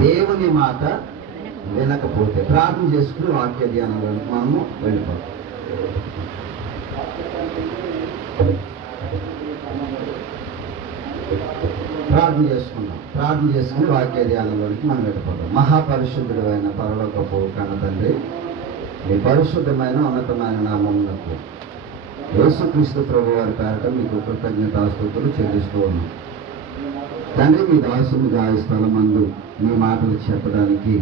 దేవుని మాట వినకపోతే. ప్రార్థన చేసుకుని వాక్య ధ్యానంలోకి మనము వెళ్ళిపోతాం. ప్రార్థన చేసుకుని వాక్య ధ్యానంలోనికి మనం వెళ్ళిపోతాం. మహాపరిశుద్ధుడు అయిన పరలోకపు కన్న తండ్రి, మీ పరిశుద్ధమైన ఉన్నతమైన నామమునకు యేసుక్రీస్తు ప్రభు వారి పేరట మీకు కృతజ్ఞతాస్తుతులు చెల్లిస్తూ ఉన్నాం. తండ్రి, మీ దాసునిగా ఈ స్థలమందు మీ మాటలు చెప్పడానికి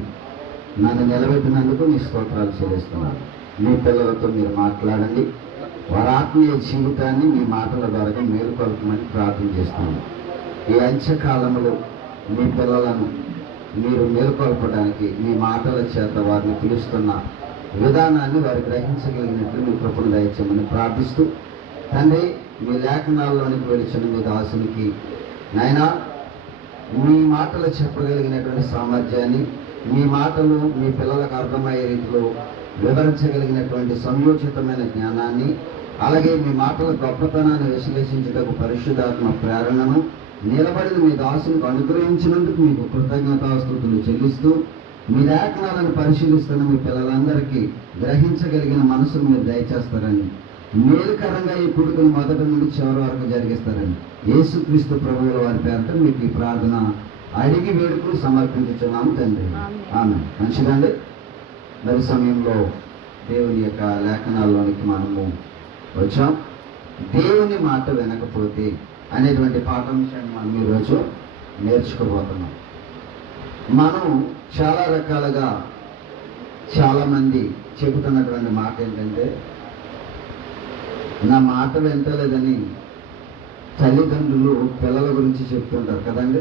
నన్ను నిలబెట్టినందుకు మీ స్తోత్రాలు చెల్లిస్తున్నాను. మీ పిల్లలతో మీరు మాట్లాడండి. వారి ఆత్మీయ జీవితాన్ని మీ మాటల ద్వారా మేలుకొల్పమని ప్రార్థన చేస్తున్నాను. ఈ అంత్యకాలంలో మీ పిల్లలను మీరు మేలుకొల్పడానికి మీ మాటల చేత వారిని పిలుస్తున్న విధానాన్ని వారు గ్రహించగలిగినట్లు మీ కృపను దయచేయమని ప్రార్థిస్తూ, తండ్రి, మీ లేఖనాల్లోనికి వెలిచిన మీ దాసునికి నాయనా మీ మాటలు చెప్పగలిగినటువంటి సామర్థ్యాన్ని, మీ మాటలు మీ పిల్లలకు అర్థమయ్యే రీతిలో వివరించగలిగినటువంటి సంయోచితమైన జ్ఞానాన్ని, అలాగే మీ మాటల గొప్పతనాన్ని విశ్లేషించుటకు పరిశుద్ధాత్మ ప్రేరణను నిలబడిన మీ దాసునికి అనుగ్రహించినందుకు మీకు కృతజ్ఞతాస్తుతులు చెల్లిస్తూ, మీ లేఖనాలను పరిశీలిస్తున్న మీ పిల్లలందరికీ గ్రహించగలిగిన మనసును మీరు దయచేస్తారని, మేలుకరంగా ఈ పుడుకుని మొదటి నుండి చివరి వరకు జరిగిస్తారని యేసుక్రీస్తు ప్రభువుల వారి పేరట మీకు ఈ ప్రార్థన అడిగి వేడుకలు సమర్పించుచున్నాము తండ్రి. ఆమె. మంచిదండి. మరి సమయంలో దేవుని యొక్క లేఖనాల్లోనికి మనము వచ్చాం. దేవుని మాట వినకపోతే అనేటువంటి పాఠాంశాన్ని మనం ఈరోజు నేర్చుకోబోతున్నాం. మనం చాలా రకాలుగా చాలామంది చెబుతున్నటువంటి మాట ఏంటంటే, నా మాట వింటలేదని తల్లిదండ్రులు పిల్లల గురించి చెప్తుంటారు కదండి.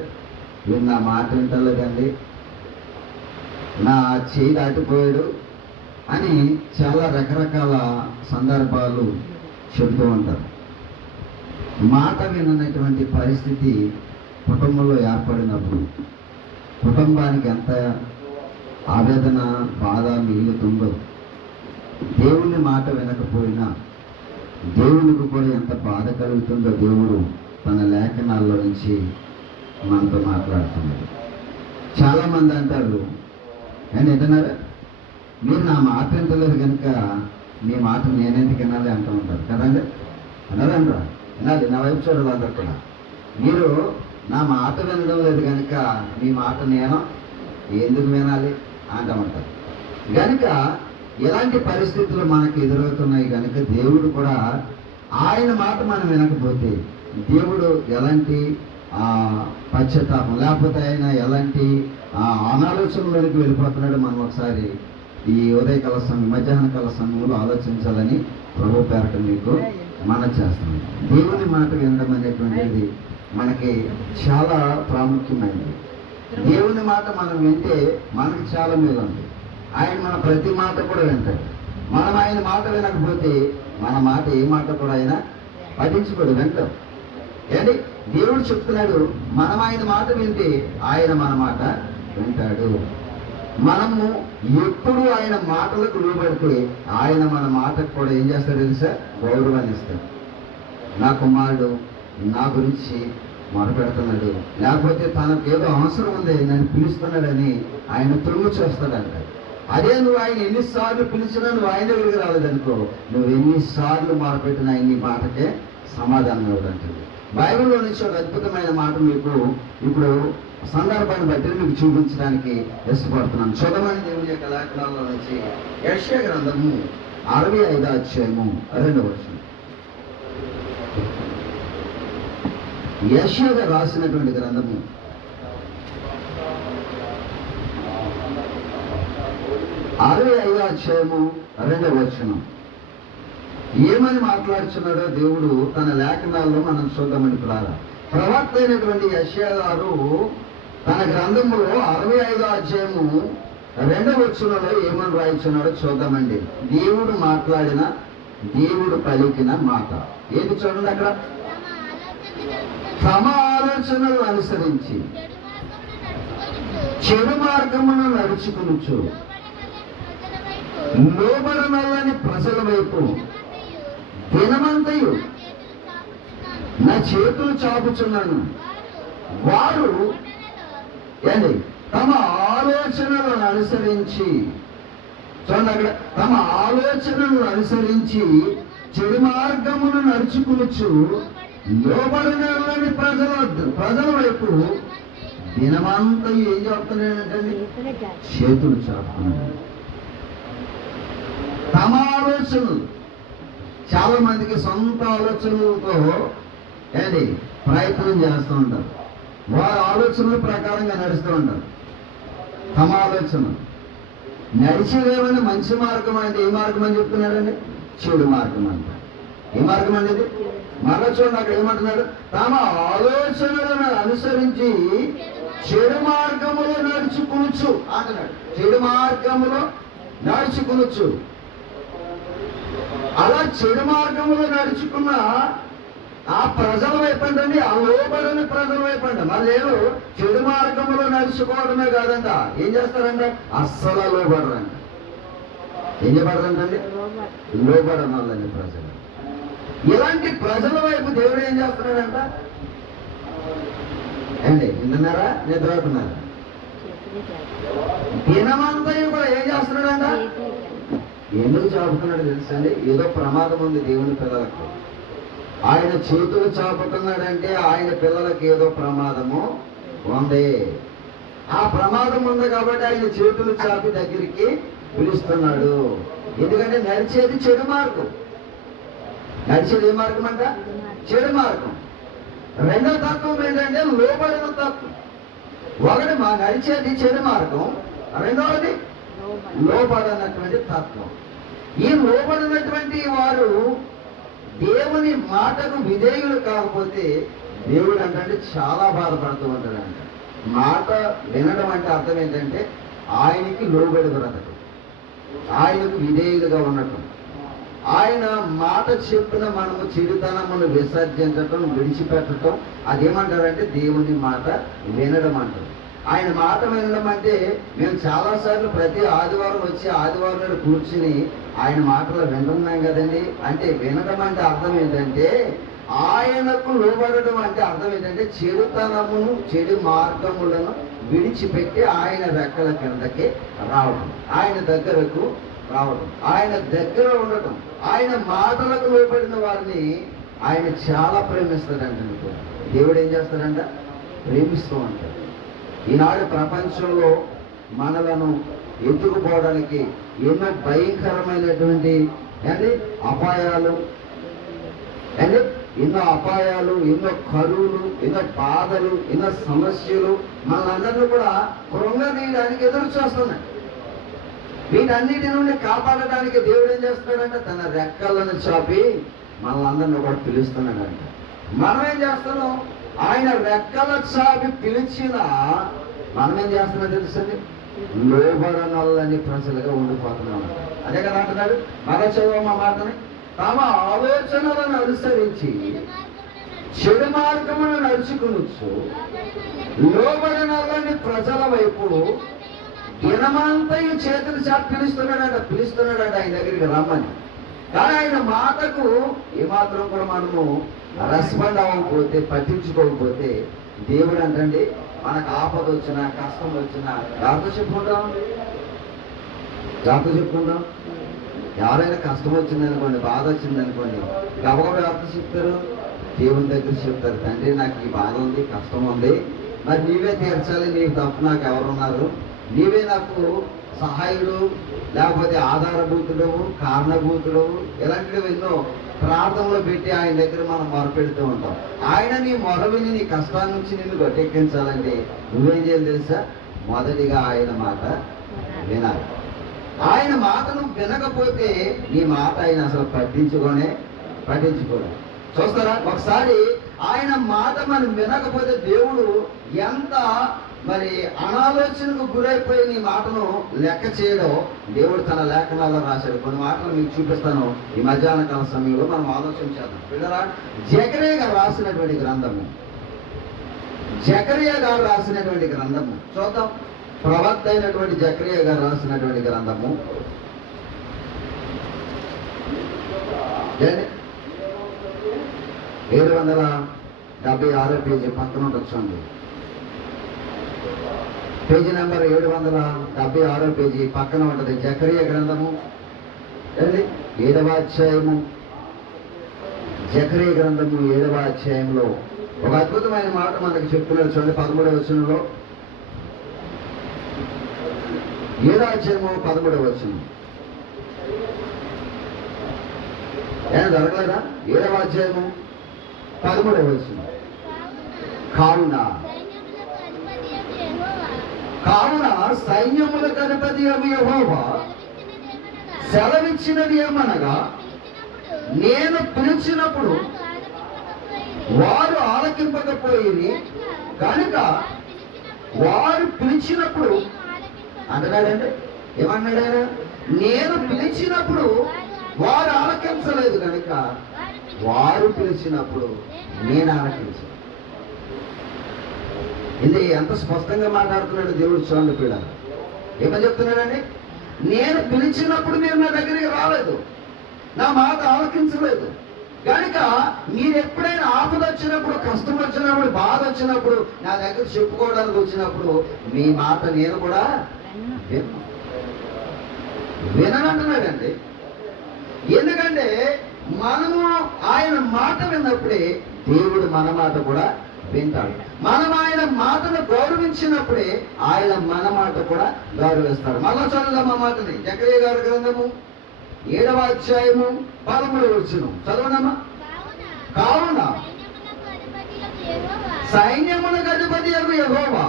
వీడు నా మాట వింటలేదండి, నా చేయి దాటిపోయాడు అని చాలా రకరకాల సందర్భాలు చెబుతూ ఉంటారు. మాట విననటువంటి పరిస్థితి కుటుంబంలో ఏర్పడినప్పుడు కుటుంబానికి ఎంత ఆవేదన, బాధ మిగులుతుందో, దేవుని మాట వినకపోయినా దేవునికి కూడా ఎంత బాధ కలుగుతుందో దేవుడు తన లేఖనాల్లో నుంచి మనతో మాట్లాడుతున్నాడు. చాలామంది అంటారు, నేను ఏంటన్నారా, మీరు నా మాట వింటలేదు కనుక మీ మాట నేనెందుకు వినాలి అంటూ ఉంటారు కదండి. అన్నారంటారా? వినాలి. నా వైపు చూడాలి అందరు కూడా. మీరు నా మాట వినడం లేదు కనుక మీ మాట నేను ఎందుకు వినాలి అంటామంటారు. కనుక ఎలాంటి పరిస్థితులు మనకు ఎదురవుతున్నాయి కనుక దేవుడు కూడా ఆయన మాట మనం వినకపోతే దేవుడు ఎలాంటి పశ్చాత్తాపం లేకపోతే ఆయన ఎలాంటి అనాలోచనలోనికి వెళ్ళిపోతున్నాడు మనం ఒకసారి ఈ ఉదయకాల సమయం, మధ్యాహ్న కాల సమయంలో ఆలోచించాలని ప్రభు పేరట మీకు మనం చేస్తున్నాం. దేవుని మాట వినడం అనేటువంటిది మనకి చాలా ప్రాముఖ్యమైనది. దేవుని మాట మనం వింటే మనకి చాలా మేలు ఉంది. ఆయన మన ప్రతి మాట కూడా వింటాడు. మనం ఆయన మాట వినకపోతే మన మాట ఏ మాట కూడా ఆయన పఠించుకోడు, వింటాం. ఏంటి దేవుడు చెప్తున్నాడు, మనం ఆయన మాట వింటే ఆయన మన మాట వింటాడు. మనము ఎప్పుడు ఆయన మాటలకు లోబడితే ఆయన మన మాటకు కూడా ఏం చేస్తాడు తెలుసా? గౌరవాన్ని ఇస్తాడు. నా కుమారుడు నా గురించి మొరపెడుతున్నాడు, లేకపోతే తనకు ఏదో అవసరం ఉంది నన్ను పిలుస్తున్నాడని ఆయన తొంగు చేస్తాడంట. అదే నువ్వు ఆయన ఎన్నిసార్లు పిలిచినా నువ్వు ఆయన దగ్గరికి రాలేదనుకో, నువ్వు ఎన్నిసార్లు మొరపెట్టినా ఆయన నీ మాటకే సమాధానం ఇవ్వడంటుంది. బైబిల్లో నుంచి ఒక అద్భుతమైన మాట మీకు ఇప్పుడు సందర్భాన్ని బట్టి మీకు చూపించడానికి ఇష్టపడుతున్నాను. చదవని దేవుని యొక్క లేఖనాల్లో నుంచి యెషయా గ్రంథము 65వ అధ్యాయము 2వ వచనం. యెషయా రాసినటువంటి గ్రంథము 65వ అధ్యాయము 2వ వచనం. ఏమని మాట్లాడుతున్నాడో దేవుడు తన లేఖనాల్లో మనం చూద్దామని ప్రవక్త అయినటువంటి యెషయా గారు తన గ్రంథంలో 65వ అధ్యాయము 2వ వచనంలో ఏమని రాయించున్నాడో చూద్దామండి. దేవుడు మాట్లాడిన, దేవుడు పలికిన మాట ఏంటి చూడండి. అక్కడ తమ ఆలోచనలు అనుసరించి చెడు మార్గమును నడుచుకునుచు లోబడనల్లని ప్రజల వైపు దినమంతయు నా చేతులు చాపుచున్నాను. వారు తమ ఆలోచనలను అనుసరించి, చూడండి అక్కడ, తమ ఆలోచనలను అనుసరించి చెడు మార్గమును నడుచుకునుచు లోబడినని ప్రజల వైపు దినమంతా ఏం చెప్తున్నాడంటే చేతులు చాపుతున్నాడు. తమ ఆలోచనలు, చాలా మందికి సొంత ఆలోచనలతో ఏంటి ప్రయత్నం చేస్తూ ఉంటారు. వారి ఆలోచనల ప్రకారంగా నడుస్తూ ఉంటారు. తమ ఆలోచన నడిచేదేమన్నా మంచి మార్గం అంటే ఏ మార్గం అని చెప్తున్నాడండి? చెడు మార్గం అంట. ఏ మార్గం అనేది? మరలా చూడండి అక్కడ ఏమంటున్నాడు? తమ ఆలోచనలను అనుసరించి చెడు మార్గములో నడుచుకునుచు అంటున్నాడు. చెడు మార్గములో నడుచుకునుచు. అలా చెడు మార్గములో నడుచుకున్న ఆ ప్రజల వైపండి, ఆ లోబడిన ప్రజల వైపండి. మళ్ళీ చెడు మార్గంలో నడుచుకోవడమే కాదంట, ఏం చేస్తారంట? అస్సలు లోబడరంట. ఏం చేయబడరంటండి? లోబడని వాళ్ళని ప్రజలు. ఇలాంటి ప్రజల వైపు దేవుడు ఏం చేస్తున్నాడంట అండి? వింటున్నారా? నిద్రపోతున్నారా? దినమంతా కూడా ఏం చేస్తున్నాడంట? ఎందుకు చాపుతున్నాడు తెలుసండి? ఏదో ప్రమాదం ఉంది దేవుని పిల్లలకు. ఆయన చేతులు చాపుతున్నాడంటే ఆయన పిల్లలకి ఏదో ప్రమాదము ఉంది. ఆ ప్రమాదం ఉంది కాబట్టి ఆయన చేతులు చాపి దగ్గరికి పిలుస్తున్నాడు. ఎందుకంటే నడిచేది చెడు మార్గం. నడిచేది ఏ మార్గం అంట? చెడు మార్గం. రెండో తత్వం ఏంటంటే లోబడిన తత్వం. ఒకటి మా నడిచేది చెడు మార్గం, రెండవది లోబడినటువంటి తత్వం. ఈ లోబడినటువంటి వారు దేవుని మాటకు విధేయులు కాకపోతే దేవుడు అంటే చాలా బాధపడుతూ ఉంటాడంట. మాట వినడం అంటే అర్థం ఏంటంటే ఆయనకి లోబడి బ్రతకడం, ఆయనకు విధేయులుగా ఉండటం. ఆయన మాట చెప్పిన మనము చెడుతనమును విసర్జించటం, విడిచిపెట్టడం, అదేమంటారంటే దేవుని మాట వినడం అంటారు. ఆయన మాట వినడం అంటే మేము చాలాసార్లు ప్రతి ఆదివారం వచ్చి ఆదివారం నాడు కూర్చుని ఆయన మాటలు వింటున్నాం కదండి. అంటే వినడం అంటే అర్థం ఏంటంటే ఆయనకు లోబడడం అంటే అర్థం ఏంటంటే చెడుతనమును, చెడు మార్గములను విడిచిపెట్టి ఆయన రెక్కల కిందకి రావడం, ఆయన దగ్గరకు రావడం, ఆయన దగ్గర ఉండటం. ఆయన మాటలకు లోబడిన వారిని ఆయన చాలా ప్రేమిస్తాడంట. దేవుడు ఏం చేస్తాడంట? ప్రేమిస్తూ ఉంటాడు. ఈనాడు ప్రపంచంలో మనలను ఎత్తుకుపోవడానికి ఎన్నో భయంకరమైనటువంటి అపాయాలు ఎన్నో అపాయాలు, ఎన్నో కరువులు, ఎన్నో బాధలు, ఎన్నో సమస్యలు మనందరినీ కూడా కృంగదీయడానికి ఎదురు చూస్తున్నాయి. వీటన్నిటి నుండి కాపాడడానికి దేవుడు ఏం చేస్తున్నాడంటే తన రెక్కలను చాపి మనల్ని కూడా పిలుస్తున్నాడంట. మనం ఏం చేస్తున్నాం? ఆయన రెక్కల చాపి పిలిచిన మనం ఏం చేస్తున్నాం తెలుసండి? లోబడనల్లని ప్రజలుగా ఉండిపోతున్నాం. అదే కదా అంటున్నాడు. మరో చదువు మా మాటని, తమ ఆలోచనలను అనుసరించి చెడు మార్గమును నడుచుకునొచ్చు లోబడనల్లని ప్రజల వైపు దినమంతా చేతులు చాపి పిలుస్తున్నాడట ఆయన దగ్గరికి రమ్మని. కానీ ఆయన మాటకు ఏమాత్రం కూడా మనము రెస్పాండ్ అవ్వకపోతే, పట్టించుకోకపోతే దేవుడు అంటండి మనకు ఆపద వచ్చినా, కష్టం వచ్చినా ఎవరితో చెప్పుకుంటాం? ఎవరైనా కష్టం వచ్చిందనుకోండి, బాధ వచ్చిందనుకోండి, గబగబా ఎవరితో చెప్తారు? దేవుని దగ్గర చెప్తారు. తండ్రి నాకు ఈ బాధ ఉంది, కష్టం ఉంది, మరి నీవే తీర్చాలి, నీకు తప్పు నాకు ఎవరున్నారు, నీవే నాకు సహాయుడు, లేకపోతే ఆధారభూతుడు, కారణభూతుడు, ఇలాంటివి ఎన్నో ప్రార్థనలో పెట్టి ఆయన దగ్గర మనం మొరపెడుతూ ఉంటాం. ఆయన నీ మొరవిని, నీ కష్టాల నుంచి నిన్ను గట్టెక్కించాలంటే నువ్వేం చేయాలి తెలుసా? మొదటిగా ఆయన మాట వినాలి. ఆయన మాటను వినకపోతే నీ మాట ఆయన అసలు పట్టించుకోడు. చూస్తారా? ఒకసారి ఆయన మాట మనం వినకపోతే దేవుడు ఎంత మరి అనాలోచనకు గురైపోయి నీ మాటను లెక్క చేయడం దేవుడు తన లేఖనాల్లో రాశాడు. కొన్ని మాటలు మీకు చూపిస్తాను ఈ మధ్యాహ్న కాల సమయంలో. మనం ఆలోచన చేద్దాం. పిల్లరా, జకరియా గారు రాసినటువంటి గ్రంథము చూద్దాం. ప్రవక్త అయినటువంటి జకరియా గారు రాసినటువంటి గ్రంథము 776 పేజీ పక్కన ఉండొచ్చండి. పేజీ నెంబర్ 776 పేజీ పక్కన ఉంటుంది. జకరియా గ్రంథము 7వ అధ్యాయము. జకరియా గ్రంథము 7వ అధ్యాయంలో ఒక అద్భుతమైన మాట మనకి చెప్తున్నారు చూడండి. 13వ వచనంలో, 7వ అధ్యాయము 13వ వచనం. ఏమైనా దొరకలేదా? 7వ అధ్యాయము 13వ వచనం. కావున సైన్యములకు అధిపతి యెహోవా సెలవిచ్చినది ఏమనగా, నేను పిలిచినప్పుడు వారు ఆలకింపకపోయింది కనుక వారు పిలిచినప్పుడు అంటున్నాడండి. ఏమన్నాడు ఆయన? నేను పిలిచినప్పుడు వారు ఆలకించలేదు కనుక వారు పిలిచినప్పుడు నేను ఆలకించాను. ఇది ఎంత స్పష్టంగా మాట్లాడుతున్నాడు దేవుడు చూడండి. పీడ ఏమని చెప్తున్నాడండి? నేను పిలిచినప్పుడు మీరు నా దగ్గరికి రాలేదు, నా మాట ఆలకించలేదు కనుక మీరు ఎప్పుడైనా ఆపద వచ్చినప్పుడు, కష్టం వచ్చినప్పుడు, బాధ వచ్చినప్పుడు, నా దగ్గర చెప్పుకోవడానికి వచ్చినప్పుడు మీ మాట నేను కూడా విననంటున్నాడండి. ఎందుకంటే మనము ఆయన మాట విన్నప్పుడే దేవుడు మన మాట కూడా వింటాడు. మనం ఆయన మాటను గౌరవించినప్పుడే ఆయన మన మాట కూడా గౌరవిస్తాడు. మళ్ళా చదువుదాం ఆ మాటని. జకరియా గారి గ్రంథము 7వ అధ్యాయము 13వ వచనం చదవనమ్మా. కావున సైన్యములకు అధిపతి యెహోవా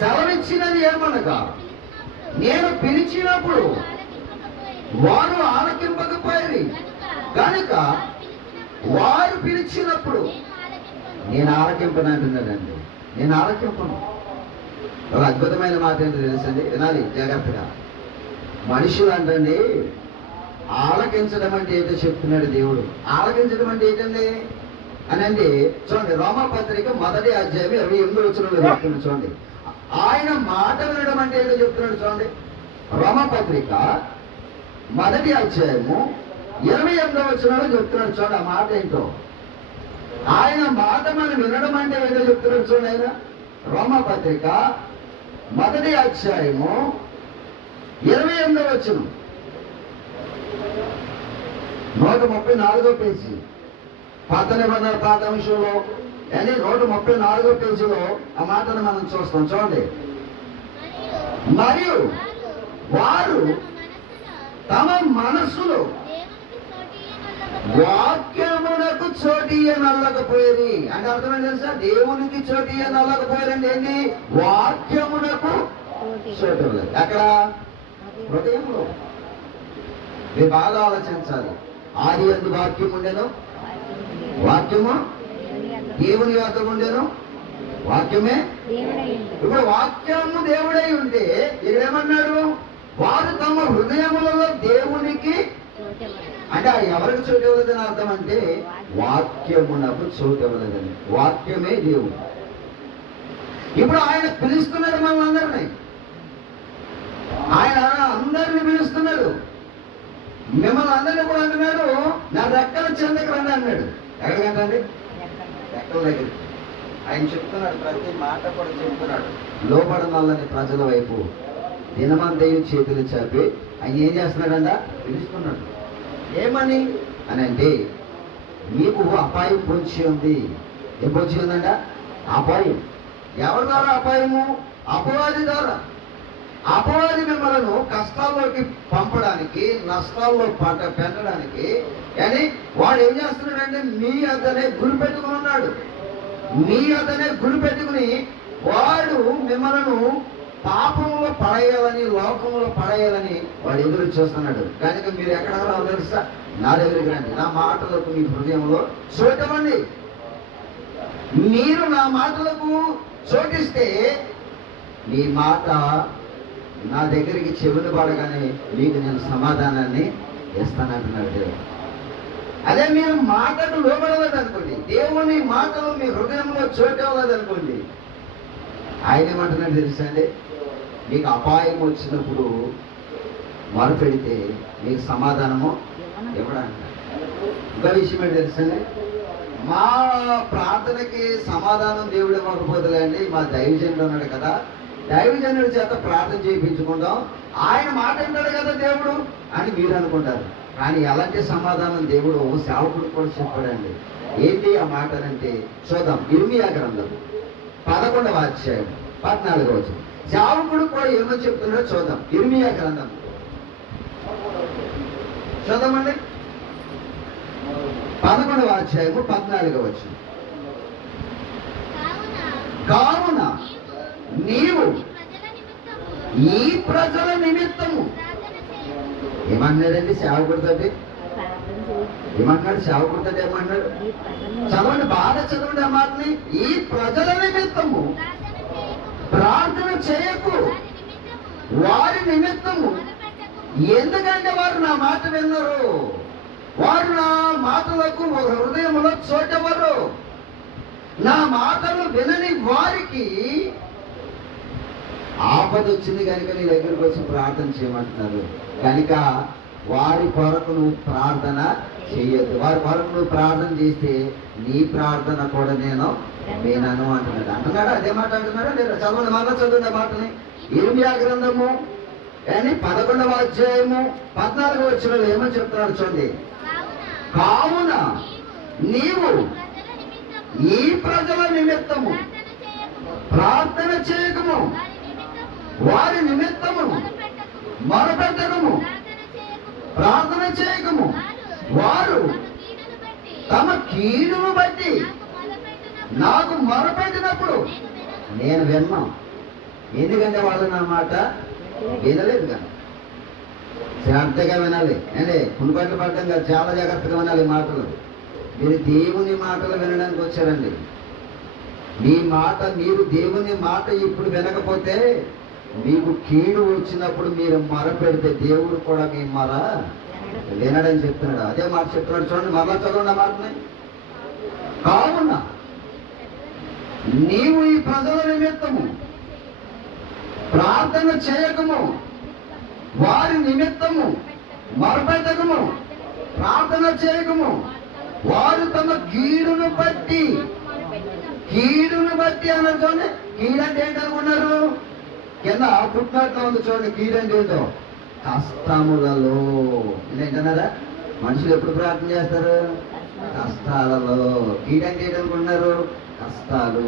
సెలవిచ్చినది ఏమనగా, నేను పిలిచినప్పుడు వారు ఆలకింపకపోయి కనుక వారు పిలిచినప్పుడు నేను ఆలకింపను అంటున్నాడండి. నేను ఆలకింపను. ఒక అద్భుతమైన మాట ఏంటో తెలుసండి, వినాలి జాగ్రత్తగా. మనుషులు అంటండి ఆలకించడం అంటే ఏంటో చెప్తున్నాడు దేవుడు. ఆలకించడం అంటే ఏంటండి అని అంటే చూడండి, రోమాపత్రిక 1వ అధ్యాయం 28వ వచనంలో చెప్తున్నాడు చూడండి. ఆయన మాట వినడం అంటే ఏంటో చెప్తున్నాడు చూడండి. రోమాపత్రిక 1వ అధ్యాయము 28వ వచనంలో చెప్తున్నాడు చూడండి. ఆ మాట ఏంటో, ఆయన మాట మనం వినడం అంటే ఏంటో చెప్తున్నాడు చూడండి. ఆయన రోమాపత్రిక 1వ అధ్యాయము 28వ వచనం, 134వ పేజీ, పాత నిబంధన పాత అంశంలో 134వ పేజీలో ఆ మాటను మనం చూస్తాం చూడండి. మరియు వారు తమ మనస్సులో వాక్యమునకు చోటియనల్లకపోయేది అంటే అర్థమైంది తెలుసా? దేవునికి చోటియనల్లకపోయారండి. ఏంటి? వాక్యమునకు చోటు. అక్కడ హృదయంలో మీరు బాగా ఆలోచించాలి. ఆది యందు వాక్యం ఉండెను, వాక్యము దేవుని వద్ద ఉండెను, వాక్యమే. ఇప్పుడు వాక్యము దేవుడై ఉంటే ఇక్కడ ఏమన్నాడు? వారు తమ హృదయములలో దేవునికి అంటే ఎవరికి చోటు ఇవ్వలేదని అర్థం అంటే వాక్యమునకు చోటు ఇవ్వలేదని. వాక్యమే దేవుడు. ఇప్పుడు ఆయన పిలుస్తున్నాడు మనందరినీ. ఆయన అందరినీ పిలుస్తున్నాడు. మిమ్మల్ని అందరినీ కూడా అంటున్నాడు, నా రెక్కల చెందకు రండి అన్నాడు. ఎక్కడికంటే రెక్కల దగ్గర ఆయన చెప్తున్నాడు. ప్రతి మాట కూడా చెప్తున్నాడు. లోబడనల్లని ప్రజల వైపు దినమంతయు చేతులు చాపి ఆయన ఏం చేస్తున్నాడంట? పిలుస్తున్నాడు. ఏమని అని అంటే, మీకు అపాయం పొంచి ఉంది. ఏం పొంచి ఉందంట? అపాయం. ఎవరి ద్వారా అపాయము? అపవాది ద్వారా. అపవాది మిమ్మల్ని కష్టాల్లోకి పంపడానికి, నష్టాల్లో పెట్టడానికి కానీ వాడు ఏం చేస్తున్నాడంటే మీ అతనే గురి పెట్టుకుని ఉన్నాడు. మీ అతనే గురి పెట్టుకుని వాడు మిమ్మల్ని పాపంలో పడేయాలని, లోకంలో పడేయాలని వాడు ఎదురు చూస్తున్నాడు. కనుక మీరు ఎక్కడ రావాలి తెలుసా? నా దగ్గరికి రండి, నా మాటలకు మీ హృదయంలో చోటివ్వండి. మీరు నా మాటలకు చోటిస్తే మీ మాట నా దగ్గరికి చెవులు పడగానే మీకు నేను సమాధానాన్ని ఇస్తానంటున్నాడు దేవుడు. అదే మీరు మాటకు లోబడలేదు అనుకోండి, దేవుని మాటలు మీ హృదయంలో చోటు ఇవ్వలేదు అనుకోండి, ఆయన ఏమంటున్నాడు తెలుసా అండి? మీకు అపాయం వచ్చినప్పుడు మొరపెడితే మీకు సమాధానము ఇవ్వడానికి. ఇంకో విషయం ఏంటి తెలుసండి? మా ప్రార్థనకి సమాధానం దేవుడు ఇవ్వకపోతే అండి, మా దైవజనుడు ఉన్నాడు కదా, దైవజనుడి చేత ప్రార్థన చేయించుకుందాం, ఆయన మాట వింటాడు కదా దేవుడు అని మీరు అనుకుంటారు. కానీ ఎలాంటి సమాధానం దేవుడు సేవకుడు కూడా చెప్పాడండి. ఏంటి ఆ మాట అంటే చూద్దాం. ఇర్మియా గ్రంథం 11వ అధ్యాయం 14వ వచనం. సేవకుడు కూడా ఏమో చెప్తున్నాడో చూద్దాం. ఇర్మియా గ్రంథం చూద్దామండి. 11వ అధ్యాయము 14వ వచనం. కావున నీవు ఈ ప్రజల నిమిత్తము ఏమన్నాడండి సేవకుడితోటి? ఏమన్నాడు సేవకుడితోటి? ఏమన్నాడు? చదవండి, బాగా చదవండి ఆ మాటని. ఈ ప్రజల నిమిత్తము ప్రార్థన చేయకు, వారి నిమిత్తము. ఎందుకంటే వారు నా మాట విన్నారు, వారు నా మాటలకు హృదయంలో చోటెవరు. నా మాటలు వినని వారికి ఆపద వచ్చింది కనుక నీ దగ్గరికి వచ్చి ప్రార్థన చేయమంటున్నారు. కనుక వారి కొరకు నువ్వు ప్రార్థన చేయొద్దు. వారి కొరకు నువ్వు ప్రార్థన చేస్తే నీ ప్రార్థన కూడా నేను వినను అంటున్నాడు. అదే మాట అంటున్నాడా లేదా? చదవండి, మళ్ళా చదవండి ఆ మాటని. ఇర్మియా గ్రంథము 11వ అధ్యాయము 14వ వచనంలో ఏమని చెప్తున్నాడు చూడండి. కావున నీవు ఈ ప్రజల నిమిత్తము ప్రార్థన చేయకము, వారి నిమిత్తము మొరపెట్టకము, ప్రార్థన చేయకము. వారు తమ కీడును బట్టి నాకు మొరపెట్టినప్పుడు నేను విన్నా. ఎందుకంటే వాళ్ళు నా మాట వినలేదు కదా. శ్రద్ధగా వినాలి అండి, పుణ్యపట్లు పడ్డం కాదు, చాలా జాగ్రత్తగా వినాలి మాటలు. మీరు దేవుని మాటలు వినడానికి వచ్చారండి. మీరు దేవుని మాట ఇప్పుడు వినకపోతే మీకు కీడు వచ్చినప్పుడు మీరు మొర పెడితే దేవుడు కూడా మీ మొర వినడని చెప్తున్నాడు. అదే మాట చెప్తున్నాడు చూడండి, మరలా చదవండి ఆ మాటని. కావున నీవు ఈ ప్రజల నిమిత్తము ప్రార్థన చేయకము, వారి నిమిత్తము మొరపెట్టకము, ప్రార్థన చేయకము. వారు తమ కీడును బట్టి అన్నారు చూడండి. కీడంటే ఏంటనుకున్నారు? కింద పుట్టినట్లు ఉంది చూడండి. కీడంటే ఏంటో కష్టములలో. ఏంటన్నారా? మనుషులు ఎప్పుడు ప్రార్థన చేస్తారు? కష్టాలలో. కీడంటే ఏంటనుకుంటున్నారు? కష్టాలు.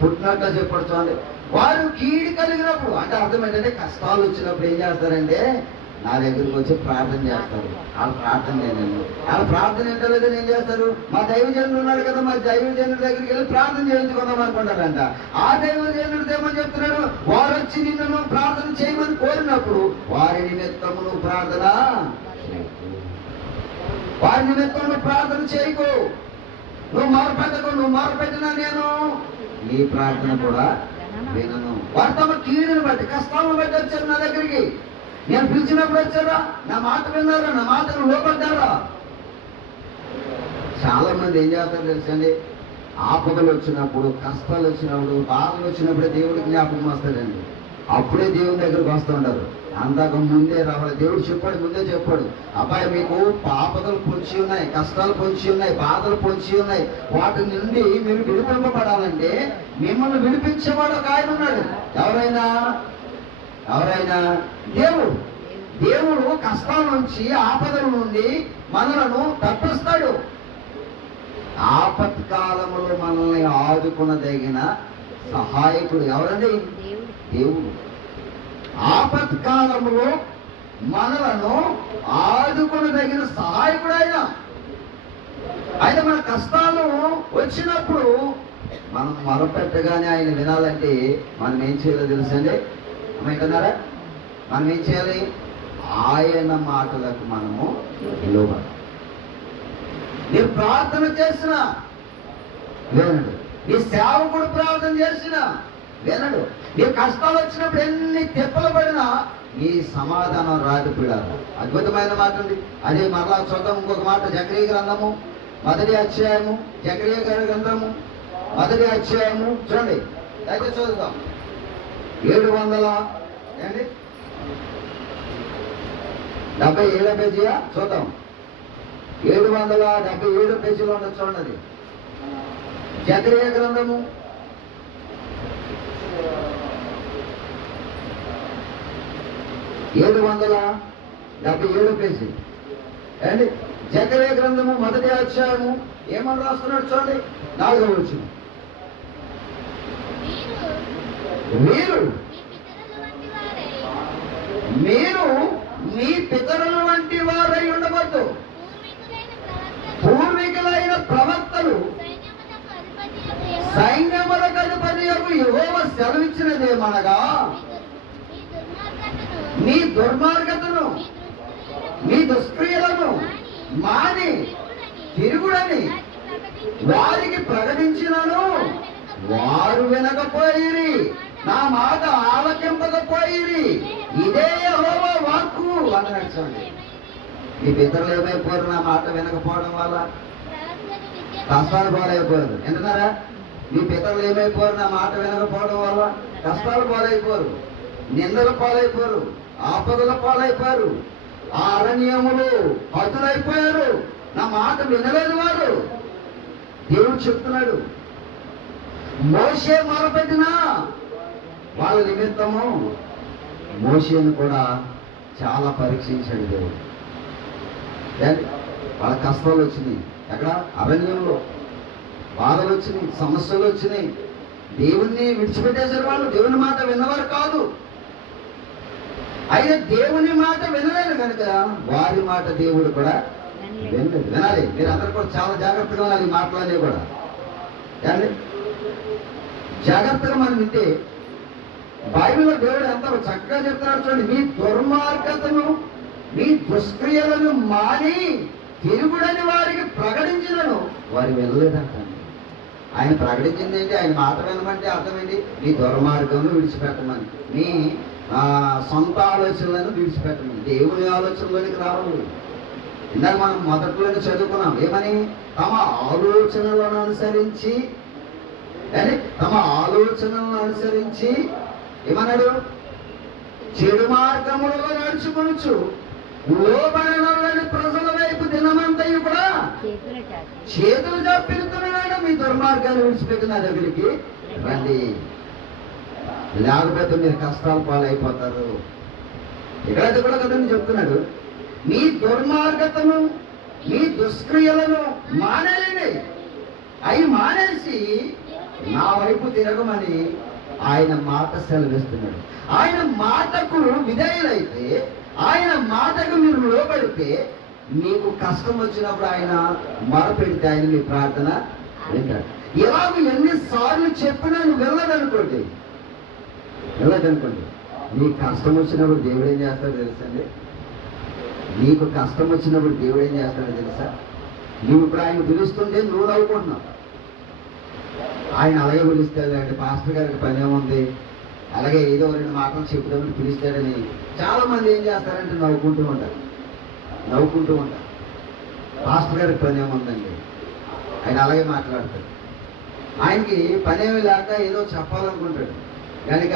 పుట్టినట్లు చెప్పడు చూడండి. వారు కీడు కలిగినప్పుడు అంటే అర్థం ఏంటంటే కష్టాలు వచ్చినప్పుడు ఏం చేస్తారంటే నా దగ్గరికి వచ్చి ప్రార్థన చేస్తారు. వాళ్ళ ప్రార్థన లేదండి. వాళ్ళ ప్రార్థన ఏంటో లేదని ఏం చేస్తారు? మా దైవజనుడు ఉన్నాడు కదా, మా దైవజనుడి దగ్గరికి వెళ్ళి ప్రార్థన చేయించుకుందాం అనుకుంటారంట. ఆ దైవజనుడు ఏమని చెప్తున్నాడు? వారు వచ్చి నిన్ను ప్రార్థన చేయమని కోరినప్పుడు వారి నిమిత్తము నువ్వు ప్రార్థన చేయకు, వారి నిమిత్తం నువ్వు ప్రార్థన చేయకు, నువ్వు మొరపెట్టకు. నువ్వు మొరపెట్టినా నేను నీ ప్రార్థన కూడా వినను. వారు తమ కీడుని బట్టి కష్టాలను బట్టి వచ్చారు నా దగ్గరికి. నేను పిలిచినప్పుడు వచ్చారా? నా మాట విన్నారా? నా మాటను లోపడ్డారా? చాలా మంది ఏం చేస్తారు తెలుసండి? ఆపదలు వచ్చినప్పుడు, కష్టాలు వచ్చినప్పుడు, బాధలు వచ్చినప్పుడే దేవుడికి జ్ఞాపకం వస్తాడండి. అప్పుడే దేవుని దగ్గరకు వస్తూ ఉంటారు. అంతకు ముందే రావాలి. దేవుడు చెప్పాడు, ముందే చెప్పాడు, అబ్బాయి మీకు ఆపదలు పొంచి ఉన్నాయి, కష్టాలు పొంచి ఉన్నాయి, బాధలు పొంచి ఉన్నాయి. వాటి నుండి మీరు విడిపింపబడాలంటే మిమ్మల్ని విడిపించేవాడు ఒక ఆయన ఉన్నాడు. ఎవరైనా దేవుడు కష్టాల నుంచి, ఆపదల నుండి మనలను తప్పిస్తాడు. ఆపత్కాలములో మనల్ని ఆదుకునదగిన సహాయకుడు ఎవరండి? దేవుడు. ఆపత్కాలములో మనలను ఆదుకునదగిన సహాయకుడు ఆయన. అయితే మన కష్టాలు వచ్చినప్పుడు మనం మొరపెట్టగానే ఆయన వినాలంటే మనం ఏం చేయాలో తెలుసండి? అమ్మాయిన్నారా? మనం ఏం చేయాలి? ఆయన మాటలకు మనము లోబడాలి. మీరు ప్రార్థన చేసిన వినడు, నీ సేవకుడు ప్రార్థన చేసిన వినడు. నీ కష్టాలు వచ్చినప్పుడు ఎన్ని తిప్పలు పడినా నీ సమాధానం రాకపోయారు. అద్భుతమైన మాట ఉంది. అదే మరలా చూద్దాం ఇంకొక మాట. జకరియా గ్రంథము 1వ అధ్యాయము, జకరియా గ్రంథము 1వ అధ్యాయము చూడండి, దయచేసి చదువుతాం. 777 పేజీయా చూద్దాం. 777 పేజీలో ఉన్న చూడండి. జకరియా గ్రంథము 777 పేజీ అండి. జకర్యా గ్రంథము 1వ అధ్యాయము ఏమని రాస్తున్నాడు చూడండి, 4వ వచనం. మీరు మీ పితరుల వంటి వారై ఉండవద్దు. పూర్వీకులైన ప్రవక్తలు సైన్యములకు అధిపతియగు యెహోవా సెలవిచ్చినదేమనగా, మీ దుర్మార్గతను మీ దుష్క్రియలను మాని తిరుగుడని వారికి ప్రకటించినను వారు వినకపోయిరి, నా మాట ఆలకింపకపోయిరి. ఇదే యెహోవా వాక్కు అన్నాడు. చూడండి, మీ పితరులు ఏమైపోయారు? నా మాట వినకపోవడం వల్ల కష్టాలు పాలైపోయారు. వింటున్నారా? మీ పితరులు ఏమైపోయారు? నా మాట వినకపోవడం వల్ల కష్టాలు పాలైపోరు, నిందల పాలైపోరు, ఆపదల పాలైపోయారు, ఆ అరణ్యములు హతులైపోయారు. నా మాట వినలేదు వారు. దేవుడు చెప్తున్నాడు, మోషే మొరపెట్టినా వాళ్ళ నిమిత్తము మోషేను కూడా చాలా పరీక్షించాడు దేవుడు. వాళ్ళ కష్టాలు వచ్చినాయి, ఎక్కడ? అరణ్యంలో బాధలు వచ్చినాయి, సమస్యలు వచ్చినాయి. దేవుణ్ణి విడిచిపెట్టేసారు వాళ్ళు. దేవుని మాట విన్నవారు కాదు. అయితే దేవుని మాట వినలేదు కనుక వారి మాట దేవుడు కూడా వినలేదు. వినాలి, మీరు అందరూ కూడా చాలా జాగ్రత్తగా ఉండాలి. ఈ మాటలన్నీ కూడా జాగ్రత్తగా మనం వింటే బైబిల్లో దేవుడు ఎంత చక్కగా చెప్తున్నాడు చూడండి. మీ దుర్మార్గతను మీ దుష్క్రియలను మాని తిరుగుడని వారికి ప్రకటించినను వారు వెళ్ళలేదంట. ఆయన ప్రకటించింది ఏంటి? ఆయన మాట వినమంటే అర్థం ఏంటి? మీ దుర్మార్గం విడిచిపెట్టమని, మీ సొంత ఆలోచనలను విడిచిపెట్టమని. దేవుని ఆలోచనలోనికి రావు. ఇందాక మనం మొదట్లోనే చదువుకున్నాం ఏమని? తమ ఆలోచనలను అనుసరించి ఏమన్నాడు? చెడు మార్గములలో నడుచుకొనుచు లోబడినని ప్రజల వైపు దినమంతయు కూడా చేతులు చాపిస్తున్నాడు. మీ దుర్మార్గాన్ని విడిచిపెట్టి నా దగ్గరికి రండి, లేకపోతే మీరు కష్టాలు పాలైపోతారు. ఇక్కడైతే కూడా కదండి చెప్తున్నాడు, మీ దుర్మార్గతను మీ దుష్క్రియలను మానేయండి. అవి మానేసి నా వైపు తిరగమని ఆయన మాట సెలవిస్తున్నాడు. ఆయన మాటకు విధేయులైతే, ఆయన మాటకు మీరు లోబడితే, మీకు కష్టం వచ్చినప్పుడు ఆయన మొరపెడితే ఆయన మీ ప్రార్థన వింటాడు. ఇలాగ ఎన్నిసార్లు చెప్పినా నువ్వు వెళ్ళదనుకోండి, నీకు కష్టం వచ్చినప్పుడు దేవుడు ఏం చేస్తాడో తెలుసండి? నీకు కష్టం వచ్చినప్పుడు దేవుడు ఏం చేస్తాడో తెలుసా? నువ్వు ఇప్పుడు ఆయన పిలుస్తుంటే నువ్వు నవ్వుకుంటున్నావు. ఆయన అలాగే పిలుస్తాడు అంటే పాస్టర్ గారికి పని ఏముంది, అలాగే ఏదో 2 మాటలు చెప్పుదామని పిలుస్తాడని చాలా మంది ఏం చేస్తారంటే నవ్వుకుంటూ ఉంటారు. పాస్టర్ గారికి పని ఏముందండి, ఆయన అలాగే మాట్లాడతాడు. ఆయనకి పనేమి లేక ఏదో చెప్పాలనుకుంటాడు కనుక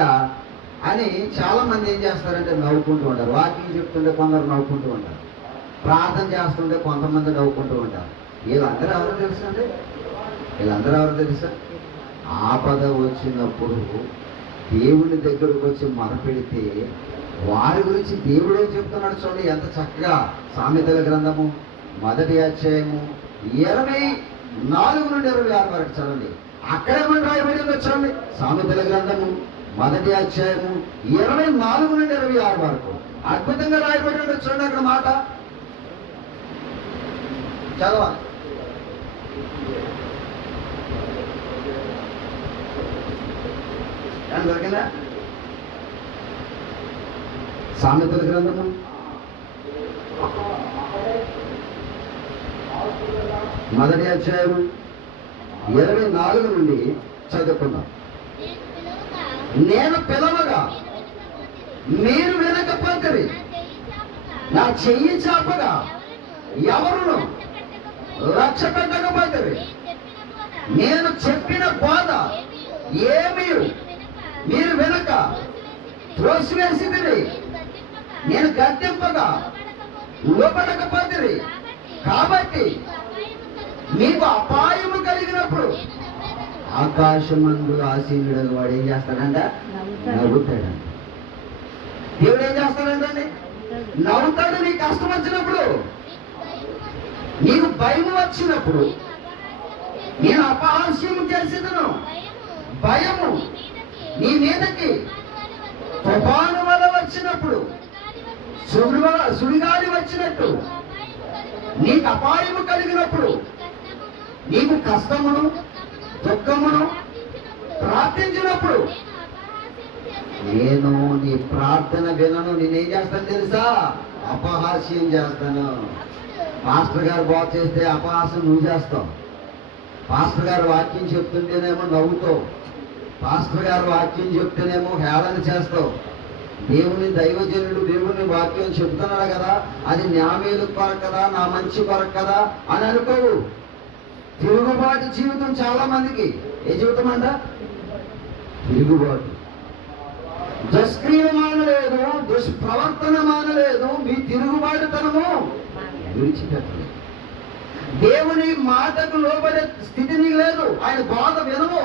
అని చాలా మంది ఏం చేస్తారంటే నవ్వుకుంటూ ఉంటారు. వాకింగ్ చెప్తుంటే కొందరు నవ్వుకుంటూ ఉంటారు, ప్రార్థన చేస్తుంటే కొంతమంది నవ్వుకుంటూ ఉంటారు. వీళ్ళందరూ ఎవరో తెలుసా? ఆపద వచ్చినప్పుడు దేవుని దగ్గరకు వచ్చి మొరపెడితే వారి గురించి దేవుడే చెప్తున్నాడు. చూడండి ఎంత చక్కగా. సామెతల గ్రంథము 1వ అధ్యాయము 24 నుండి 26 వరకు చదవండి. అక్కడేమని రాయబడి ఉందో చూడండి. సామెతల గ్రంథము 1వ అధ్యాయము 24 నుండి 26 వరకు అద్భుతంగా రాయబడి ఉండదు. చూడండి అక్కడ మాట చదవాలి. దొరికిందా? సామెతల గ్రంథము 1వ అధ్యాయము 24 నుండి చదువుకుందాం. నేను పిలవగా మీరు వినకపోతే, నా చెయ్యి చాపగా ఎవరును రక్ష పెట్టకపోతే, నేను చెప్పిన బోధ ఏమీ మీరు వెనక త్రోసివేసింది, నేను గద్దెంపగా లోపడకపోతే, కాబట్టి మీకు అపాయము కలిగినప్పుడు ఆకాశమందు ఆసీనుడు వాడు ఏం చేస్తాడంట? నవ్వుతాడంట. దేవుడు ఏం చేస్తాడంటే నవ్వుతాడు. నీకు కష్టం వచ్చినప్పుడు, నీకు భయం వచ్చినప్పుడు నేను అపహాస్యము చేసేదను. భయము నీ మీదకి తుఫాను వల్ల వచ్చినప్పుడు, సుడిగాలి వచ్చినట్టు నీకు అపాయము కలిగినప్పుడు, నీకు కష్టమును దుఃఖమును ప్రార్థించినప్పుడు నేను నీ ప్రార్థన వినను. నేనేం చేస్తాను తెలుసా? అపహాస్యం చేస్తాను. పాస్టర్ గారు బాగు చేస్తే అపహాస్యం నువ్వు చేస్తావు. పాస్టర్ గారు వాక్యం చెప్తుంటేనేమో నవ్వుతావు. పాస్టర్ గారు వాక్యం చెప్తేనేమో హేళన చేస్తావు. దేవుని దైవజనుడు దేవుని వాక్యం చెప్తున్నాడు కదా, అది నా మేలు కొరకు కదా, నా మంచి కొరకు కదా అని అనుకోవు. తిరుగుబాటు జీవితం చాలా మందికి. ఏ జీవితం అంట? తిరుగుబాటు. దుష్క్రియ మానలేదు, దుష్ప్రవర్తన మానలేదు, మీ తిరుగుబాటుతనము విడిచిపెట్టలేదు. దేవుని మాటకు లోబడే స్థితి నీకు లేదు. ఆయన బోధ వినవు,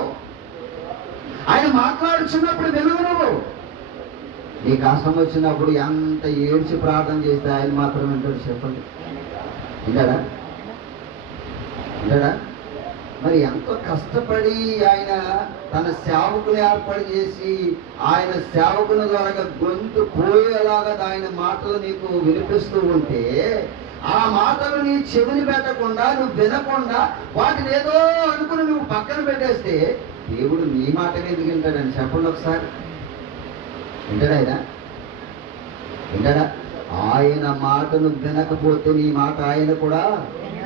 ఆయన మాట్లాడుచున్నప్పుడు వినవు. నువ్వు నీ కష్టం వచ్చినప్పుడు ఎంత ఏడ్చి ప్రార్థన చేస్తే ఆయన మాత్రం వింటాడు. చెప్పండి, వింటాడా? వింటాడా? మరి ఎంతో కష్టపడి ఆయన తన సేవకుని ఏర్పాటు చేసి ఆయన సేవకుని ద్వారా గొంతు పోయేలాగా ఆయన మాటలు నీకు వినిపిస్తూ ఉంటే, ఆ మాటలు నీ చెవిని పెట్టకుండా, నువ్వు వినకుండా వాటిని ఏదో అనుకుని నువ్వు పక్కన పెట్టేస్తే దేవుడు నీ మాట ఎందుకు వింటాడని చెప్పండి ఒకసారి. వింటాడా ఆయన? వింటాడా? ఆయన మాటను వినకపోతే నీ మాట ఆయన కూడా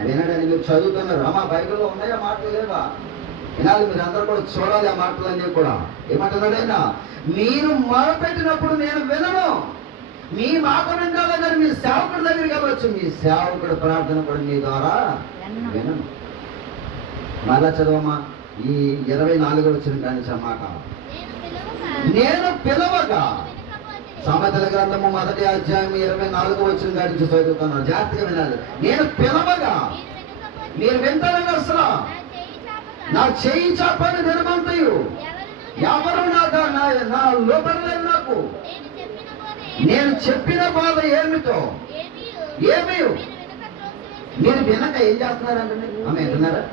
వినడని మీరు చదువుతున్నారు. అమ్మా బైబిల్లో ఉన్నాయా మాటలు? లేవా? వినాలి, మీరు అందరూ కూడా చూడాలి ఆ మాటలన్నీ కూడా. ఏమంటున్నాడు ఆయన? మీరు మొరపెట్టినప్పుడు నేను వినను. మీ మాట వింటారా కానీ మీ సేవకుడి దగ్గరికి వెళ్ళవచ్చు, మీ సేవకుడి ప్రార్థన కూడా మీ ద్వారా వినను. మళ్ళా చదవమ్మా, ఈ 24 వచ్చిన కానీ మాట. నేను పిలవగా, సామెతల గ్రంథము 1వ అధ్యాయం 24 వచ్చిన కాడి నుంచి చదువుతున్నాను. జాగ్రత్తగా వినాలి. నేను పిలవగా మీరు వింటారని అసలు నా చేయి చాపని దినమంతయు ఎవరు నా లోపడలేదు. నాకు నేను చెప్పిన బాధ ఏమిటో ఏమి మీరు వినక ఏం చేస్తున్నారంటే ఆమె వింటున్నారా?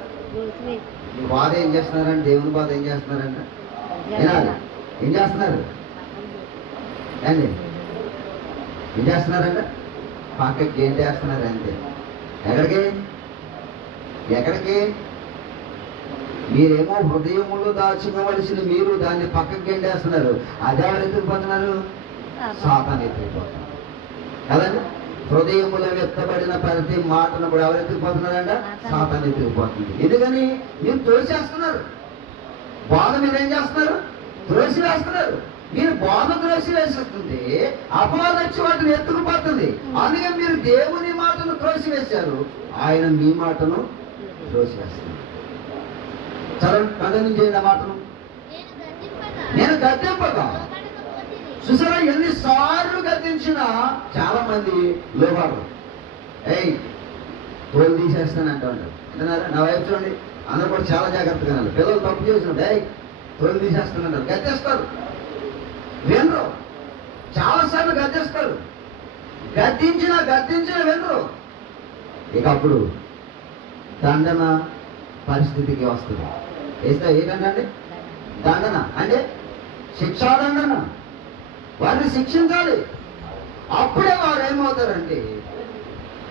బాధ ఏం చేస్తున్నారంటే, దేవుని బాధ ఏం చేస్తున్నారంట? వినాలి. ఏం చేస్తున్నారు అండి? ఏం చేస్తున్నారంట? పక్కకి ఏం చేస్తున్నారు అంతే. ఎక్కడికి ఎక్కడికి? మీరేమో హృదయములో దాచుకోవలసిన మీరు దాన్ని పక్కకి గెండేస్తున్నారు. అది ఎవరు ఎత్తుకుపోతున్నారు? సాతాను ఎత్తుకుపోతున్నారు కదండి. హృదయములో ఎత్తబడిన ప్రతి మాటను కూడా ఎవరు ఎత్తుకుపోతున్నారంట? సాతాను ఎత్తుకుపోతుంది. ఎందుకని? మీరు తోసేస్తున్నారు. బాధ మీరేం చేస్తున్నారు? త్రోసి వేస్తున్నారు. మీరు బోధ త్రోసి వేసేస్తుంది, అపవాదం వచ్చి వాటిని ఎత్తుకుపోతుంది. అందుకే మీరు దేవుని మాటను త్రోసి వేశారు, ఆయన మీ మాటను త్రోసి వేస్తున్నారు. చదవండి, కంటిన్యూ చేయండి ఆ మాటను. నేను గద్దింపగా. చూసారా, ఎన్నిసార్లు గద్దించినా చాలా మంది లోపాడు. ఏయ్ తోలు తీసేస్తానంటూ ఉంటారు. అంటున్నారా? నా వైపు చూడండి, అందరూ కూడా చాలా జాగ్రత్తగా ఉన్నారు. పిల్లలు తప్పు చేసినట్టు ఏయ్ తోలు తీసేస్తానంటారు, గద్దేస్తారు. వినరు. చాలాసార్లు గద్దిస్తారు. గద్దించిన వినరు. ఇక అప్పుడు దండన పరిస్థితికి వస్తుంది. ఏంటంటే దండన అంటే శిక్షాదండన. వారిని శిక్షించాలి. అప్పుడే వారు ఏమవుతారంటే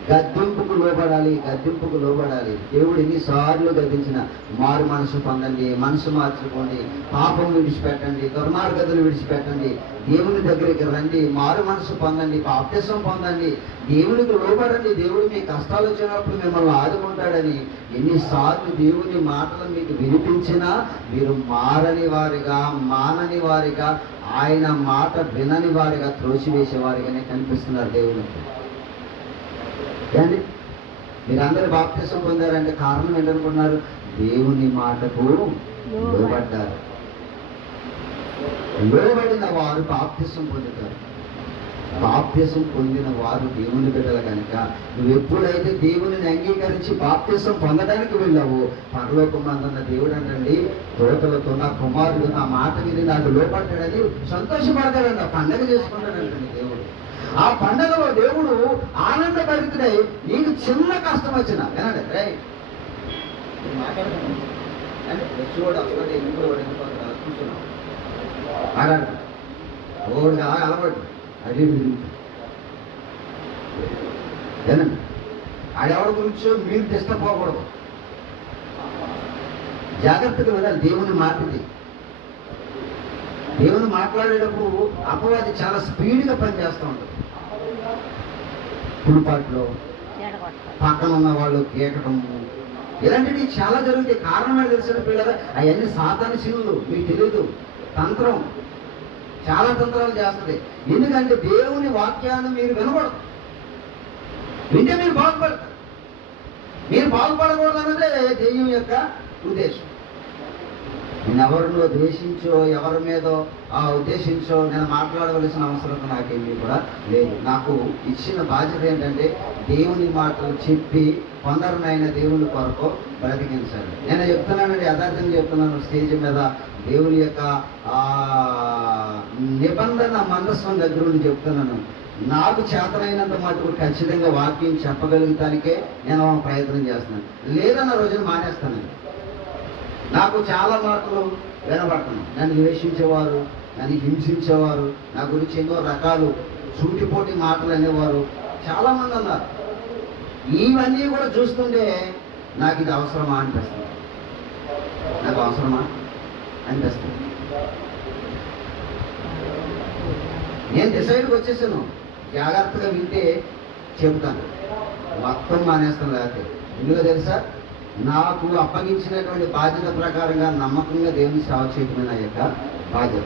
గద్దింపుకు లోబడాలి. దేవుడు ఎన్నిసార్లు గద్దించిన మారు మనసు పొందండి, మనసు మార్చుకోండి, పాపం విడిచిపెట్టండి, దుర్మార్గతలు విడిచిపెట్టండి, దేవుని దగ్గరికి రండి, మారు మనసు పొందండి, బాప్తిసం పొందండి, దేవునికి లోబడండి. దేవుడు మీ కష్టాలు వచ్చినప్పుడు మిమ్మల్ని ఆదుకుంటాడని ఎన్నిసార్లు దేవుని మాటలు మీకు వినిపించినా మీరు మారని వారిగా ఆయన మాట వినని వారిగా త్రోసివేసేవారిగానే కనిపిస్తున్నారు దేవునికి. ఏండి, మీరందరూ బాప్తిసం పొందారంటే కారణం ఏంటనుకున్నారు? దేవుని మాటకు లోబడ్డారు. లోబడిన వారు బాప్తిసం పొందుతారు. బాప్తిసం పొందిన వారు దేవుని బిడ్డలు కనుక నువ్వు ఎప్పుడైతే దేవునిని అంగీకరించి బాప్తిసం పొందడానికి వెళ్ళావో పరలోకమందున్న దేవుడు అంటండి దూతలతో నా కుమారుడు నా మాట విని నాకు లోపడ్డాడని సంతోషపడతాడంట, పండగ చేసుకుంటాడంటండి దేవుడు. ఆ పండగలో దేవుడు ఆనందభరితుడై నీకు చిన్న కష్టం వచ్చినా వినండి రే మాట్లాడుతున్నాను అంటే చూడు వస్తుంది ఇంట్లో కూర్చున్నావు మాట్లాడతాడు ఓడికి అలా అలవాటు అది ఏనండి ఆడెవరి గురించో మీరు డిస్టర్బ్ అవ్వకూడదు, జాగ్రత్తగా వినాలి. దేవుని మాటది, దేవుని మాట్లాడేటప్పుడు అపవాది చాలా స్పీడ్గా పనిచేస్తూ ఉంటుంది. పులిపాట్లో పక్కన ఉన్న వాళ్ళు కేకటము ఇలాంటివి చాలా జరుగుతాయి. కారణం ఏంటి తెలిసిన పిల్లలు అవన్నీ సాతాను శివులు, మీకు తెలియదు. తంత్రం, చాలా తంత్రాలు చేస్తుంది. ఎందుకంటే దేవుని వాక్యాన్ని మీరు వినకూడదు, వింటే మీరు బాగుపడతారు. మీరు బాగుపడకూడదు అన్నదే దెయ్యం యొక్క ఉద్దేశం. నేను ఎవరినో ద్వేషించో ఎవరి మీదో ఉద్దేశించో నేను మాట్లాడవలసిన అవసరం నాకేమీ కూడా లేదు. నాకు ఇచ్చిన బాధ్యత ఏంటంటే దేవుని మాటలు చెప్పి కొందరినైనా దేవుని కొరకు బ్రతికించాలి. నేను చెప్తున్నానండి, యథార్థంగా చెప్తున్నాను. స్టేజ్ మీద దేవుని యొక్క నిబంధన మందస్వం దగ్గర నుండి చెప్తున్నాను. నాకు చేతనైనంత మటుకు ఖచ్చితంగా వాక్యం చెప్పగలుగుతానికే నేను ప్రయత్నం చేస్తున్నాను. లేదన్న రోజున మానేస్తానండి. నాకు చాలా మాటలు వినబడుతున్నాను. నన్ను ద్వేషించేవారు, నన్ను హింసించేవారు, నా గురించి ఎన్నో రకాలు సూటిపోటి మాటలు అనేవారు చాలామంది ఉన్నారు. ఇవన్నీ కూడా చూస్తుంటే నాకు ఇది అవసరమా అనిపిస్తుంది, నాకు అవసరమా అనిపిస్తుంది. నేను డిసైడ్కి వచ్చేసాను, జాగ్రత్తగా వింటే చెబుతాను, మొత్తం మానేస్తాను. లేకపోతే ఎందుకో తెలుసా, నాకు అప్పగించినటువంటి బాధ్యత ప్రకారంగా నమ్మకంగా దేవుని సేవ చేయటమే నా యొక్క బాధ్యత.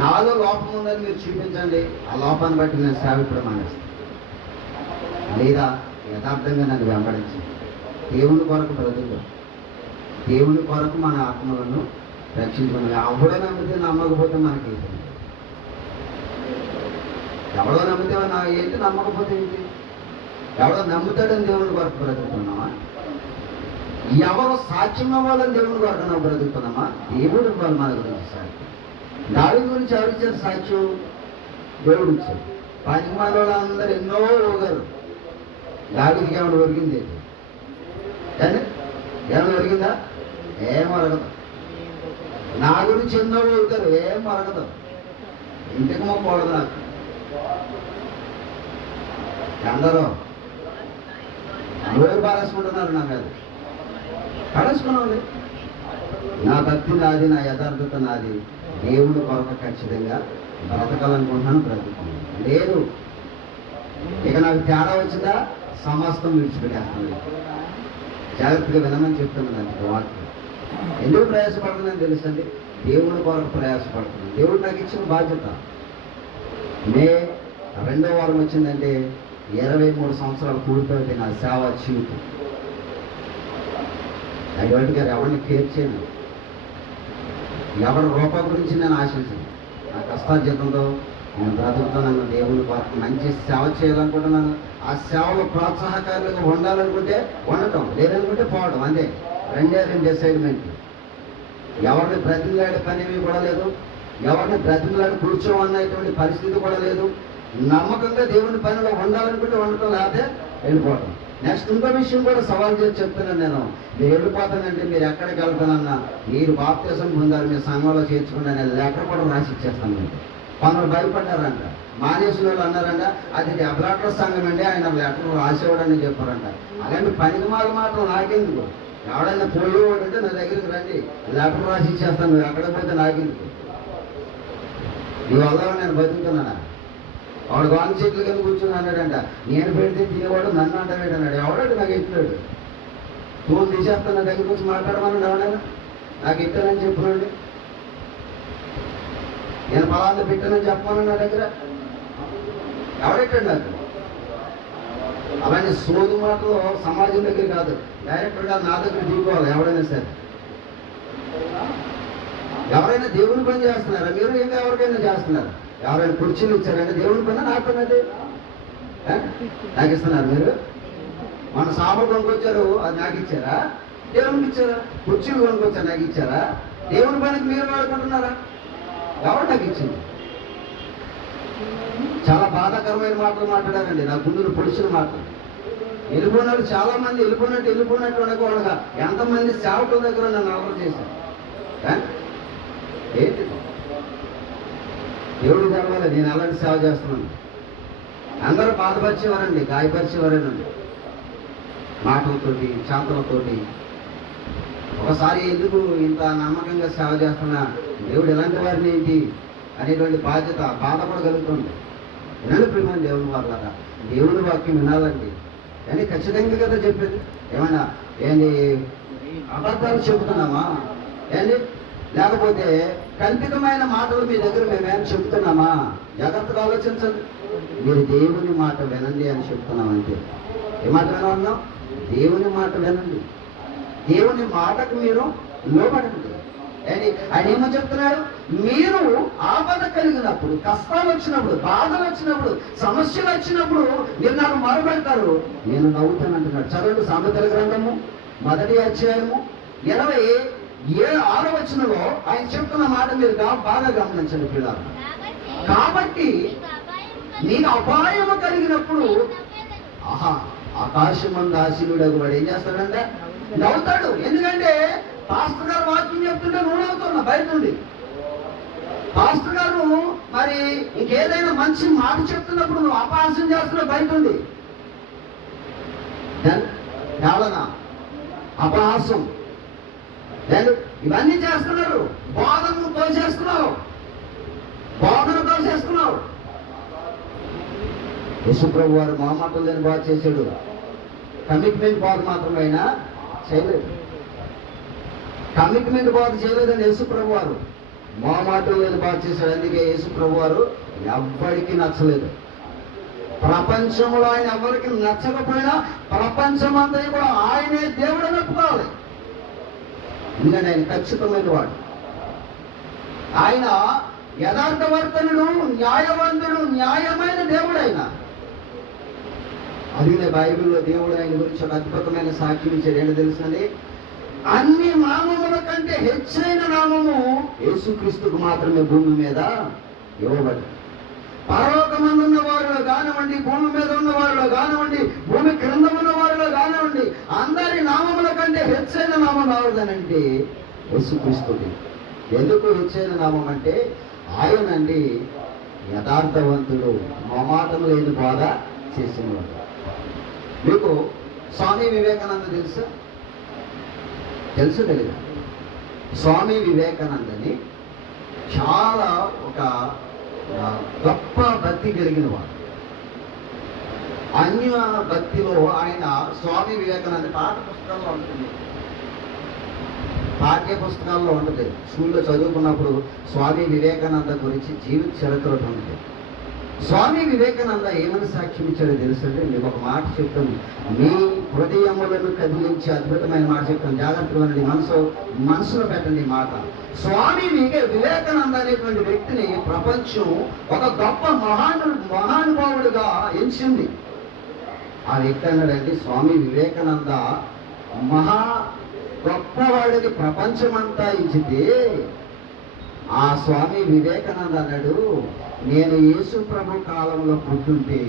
నాలో లోపం ఉందని మీరు చూపించండి, ఆ లోపాన్ని బట్టి నేను సేవ ఇప్పుడు మానేస్తాను. లేదా యథార్థంగా నన్ను వెంబడించి దేవుని కొరకు బ్రతుకు, దేవుని కొరకు మన ఆత్మలను రక్షించుకున్నాను. ఎవడో నమ్మితే నమ్మకపోతే మనకి ఎవడో నమ్మితే ఏంటి, నమ్మకపోతే ఏంటి? ఎవడో నమ్ముతాడని దేవుని కొరకు బ్రతుకుతున్నామా? ఎవరు సాక్ష్యం అవ్వాలని దేవుని కొరకు ನಾವು బ్రతుకుతున్నామా? దేవుడు ఇవ్వాలి మన గురించి సాక్ష్యం. దావీదు గురించి ఎవరిచ్చారు సాక్ష్యం? దేవుడు ఇచ్చారు. పనిమాల వాళ్ళందరూ ఎన్నో ఊగారు, దావీదుకి ఏమైనా ఒరిగింది? కానీ ఏమైనా ఒరిగిందా? ఏం అరగదు. నా గురించి ఎన్నో ఊగుతారు, ఏం అరగదు. ఇంటికి మొక్కకూడదు నాకు. అందరూ నోరు పారేసుకుంటున్నారు నా మీద. పడేసుకున్నాను. నా భక్తి నాది, నా యథార్థత నాది. దేవుని కొరకు ఖచ్చితంగా బ్రతకాలనుకుంటున్నాను, బ్రతుకుతున్నాను. లేదు ఇక నాకు తేడా వచ్చిందా సమస్తం విడిచిపెట్టేస్తాను. జాగ్రత్తగా వినమని చెప్తున్నాను. దానికి వాక్యం ఎందుకు ప్రయాసపడుతుందని తెలుసండి, దేవుని కొరకు ప్రయాసపడుతున్నాను. దేవుడు నాకు ఇచ్చిన బాధ్యత. మే 2వ వారం వచ్చిందంటే 23 సంవత్సరాలు పూర్తయితే నా సేవ జీవితం. అటువంటి గారు ఎవరిని కేర్ చేయను, ఎవరి రూపం గురించి నేను ఆశించను. నా కష్టార్జితంతో నేను బ్రతుకుతున్నాను. దేవుని కొరకు మంచి సేవ చేయాలనుకుంటున్నాను. ఆ సేవలో ప్రోత్సాహకారులుగా ఉండాలనుకుంటే ఉండటం, లేదనుకుంటే పోవడం, అంతే. రెండు అసైన్మెంట్. ఎవరిని బ్రతిమలాడే పని కూడా లేదు, ఎవరిని బ్రతిమలాడి కూర్చోమన్నటువంటి పరిస్థితి కూడా లేదు. నమ్మకంగా దేవుని పనిలో ఉండాలనుకుంటే ఉండటం, లేకపోతే వెళ్ళిపోవడం. నెక్స్ట్ ఇంకో విషయం కూడా సవాల్ చేసి చెప్తున్నాను నేను. మీరు వెళ్ళిపోతానంటే మీరు ఎక్కడికి వెళ్తానన్నా, మీరు బాప్తిసం పొందారు, మీరు సంఘంలో చేర్చుకున్నా, నేను లెటర్ కూడా రాసి ఇచ్చేస్తాను. మీకు కొందరు భయపడ్డారంట, మానేసిన వాళ్ళు అన్నారంట అది డెబలాటర్ సంఘం అండి, ఆయన లెటర్ రాసేవాడని చెప్పారంట. అలాంటి పనికి మాటలు నాకెందుకు? ఎవడైనా పోయేవాడు అంటే నా దగ్గరికి రండి, లెటర్ రాసి ఇచ్చేస్తాను. నువ్వు ఎక్కడ పోతే నాకెందుకు? నీ వల్ల నేను బతుకుతున్నానా? వాడు వాంగ్ చెట్లు కింద కూర్చొని అన్నాడంట, నేను పెడితే తినేవాడు నన్ను అంటాడు అన్నాడు. ఎవడాడు నాకు ఎత్తాడు, ఫోన్ తీసేస్తాను, నా దగ్గర కూర్చొని మాట్లాడమన్నాడు. ఎవడైనా నాకు ఎత్తానని చెప్పనండి, నేను పలానా పెట్టానని చెప్పమని నా దగ్గర ఎవడెట్టాడు నాకు? అలాంటి సోదు మాటలు సమాజం దగ్గర కాదు, డైరెక్టర్గా నా దగ్గర దిగుకోవాలి. ఎవడైనా సరే, ఎవరైనా దేవుని పని చేస్తున్నారా? మీరు ఇంకా ఎవరికైనా చేస్తున్నారు? ఎవరైనా కుర్చీలు ఇచ్చారంటే దేవుని పైన నా పైన అది నాకు ఇస్తున్నారు మీరు. మన సామాన్ కొనుక్కొచ్చారు, అది నాకు ఇచ్చారా? దేవునికి ఇచ్చారా? కుర్చీలు కొనుక్కొచ్చారు, నాకు ఇచ్చారా? దేవుని పనికి మీరు వాడుకుంటున్నారా? ఎవరు నాకు ఇచ్చింది? చాలా బాధాకరమైన మాటలు మాట్లాడారండి, నా గుండెలు పొడిచిన మాటలు. వెళ్ళిపోయినారు చాలా మంది, వెళ్ళిపోయినట్టు ఉండగా ఎంతమంది సేవకుల దగ్గర నన్ను అలవాటు చేశారు. ఏంటి దేవుడు తెలవాలి, నేను అలాంటి సేవ చేస్తున్నాను. అందరూ బాధపరిచేవారండి, గాయపరిచేవారేనండి, మాటలతోటి, చేతలతోటి. ఒకసారి ఎందుకు ఇంత నమ్మకంగా సేవ చేస్తున్నా, దేవుడు ఎలాంటి వారిని ఏంటి అనేటువంటి బాధపడగలుగుతుంది. వినాలి ప్రియమైన దేవుని వాళ్ళ, దేవుని వాక్యం వినాలండి. కానీ ఖచ్చితంగా కదా చెప్పేది. ఏమన్నా ఏంటి అబద్ధాలు చెబుతున్నామా ఏంటి, లేకపోతే కల్పితమైన మాటలు మీ దగ్గర మేమేం చెబుతున్నామా? జాగ్రత్తగా ఆలోచించండి. మీరు దేవుని మాట వినండి అని చెప్తున్నాం. అంతే. ఏ మాట వినమన్నాం? దేవుని మాట వినండి, దేవుని మాటకు మీరు లోబడండి. ఆయన ఏమో చెప్తున్నాడు, మీరు ఆపద కలిగినప్పుడు, కష్టాలు వచ్చినప్పుడు, బాధలు వచ్చినప్పుడు, సమస్యలు వచ్చినప్పుడు మీరు నాకు మొరపెడతారు, నేను నవ్వుతానంటున్నాడు. చదవండి సామెతల గ్రంథము 1వ అధ్యాయము 27వ వచనంలో ఆయన చెప్తున్న మాట మీరు బాగా గమనించండి పిల్లలు. కాబట్టి నీకు అపాయము కలిగినప్పుడు ఆకాశమందు ఆశీనుడగు వాడు ఏం చేస్తాడంటే నవ్వుతాడు. ఎందుకంటే పాస్టర్ గారు వాక్యం చెప్తుంటే నువ్వు నవ్వుతున్నా బయట నుండి. పాస్టర్ గారు మరి ఇంకేదైనా మంచి మాట చెప్తున్నప్పుడు నువ్వు అపహాస్యం చేస్తున్నావు బయట నుండి. కేవలన అపహాసం ఇవన్నీ చేస్తున్నారు. బోధనను తోసేస్తున్నావు. యేసుప్రభు వారు మా మాటలు లేని బాధ చేశాడు, కమిట్మెంట్ బాధ మాత్రమైనా చేయలేదు. కమిట్మెంట్ బాధ చేయలేదని యేసుప్రభు వారు మా మాటలు లేని బాధ చేశాడు. అందుకే యేసుప్రభు వారు ఎవ్వడికి నచ్చలేదు. ప్రపంచంలో ఆయన ఎవరికి నచ్చకపోయినా ప్రపంచం అంతా కూడా ఆయనే దేవుడు అని ఒప్పుకోవాలి. ఎందుకంటే ఆయన ఖచ్చితమైన వాడు, ఆయన యథార్థవర్తనుడు, న్యాయవంతుడు, న్యాయమైన దేవుడు ఆయన. అందుకనే బైబిల్లో దేవుడు ఆయన గురించి ఒక అద్భుతమైన సాక్ష్యం ఇచ్చాడు. ఏంటో తెలుసండి, అన్ని నామముల కంటే హెచ్చైన నామము యేసుక్రీస్తుకు మాత్రమే భూమి మీద ఇవ్వబడింది. పరలోకమందున్న వారిలో కానివ్వండి, భూమి మీద ఉన్న వారిలో కానివ్వండి, భూమి క్రింద ఉన్న వారిలో కానివ్వండి, అందరి నామముల కంటే హెచ్చైన నామం రావదనంటే యేసుక్రీస్తుది. ఎందుకు హెచ్చైన నామం అంటే ఆయనండి యథార్థవంతుడు, మమాటం లేని బోధ చేసినవాడు. మీకు స్వామి వివేకానంద తెలుసు తెలీదా? స్వామి వివేకానందని చాలా ఒక గొప్ప భక్తి కలిగిన వాడు. అన్య భక్తిలో ఆయన స్వామి వివేకానంద పాఠ్య పుస్తకాల్లో ఉంటుంది. స్కూల్లో చదువుకున్నప్పుడు స్వామి వివేకానంద గురించి జీవిత చరిత్ర ఉంటుంది. స్వామి వివేకానంద ఏమని సాక్ష్యం ఇచ్చాడో తెలుసంటే, మీకు ఒక మాట చెప్తాను, మీ హృదయములను కదిలించే అద్భుతమైన మాట చెప్తాను. జాగ్రత్తగా మనసులో పెట్టండి మాట. స్వామి వివేకానంద అనేటువంటి వ్యక్తిని ప్రపంచం ఒక గొప్ప మహానుభావుడిగా ఎంచింది. ఆ వ్యక్తి అన్నాడండి, స్వామి వివేకానంద మహా గొప్పవాడిని ప్రపంచమంతా ఇచ్చితే ఆ స్వామి వివేకానంద అన్నాడు, నేను యేసు ప్రభు కాలంలో పుట్టుంటే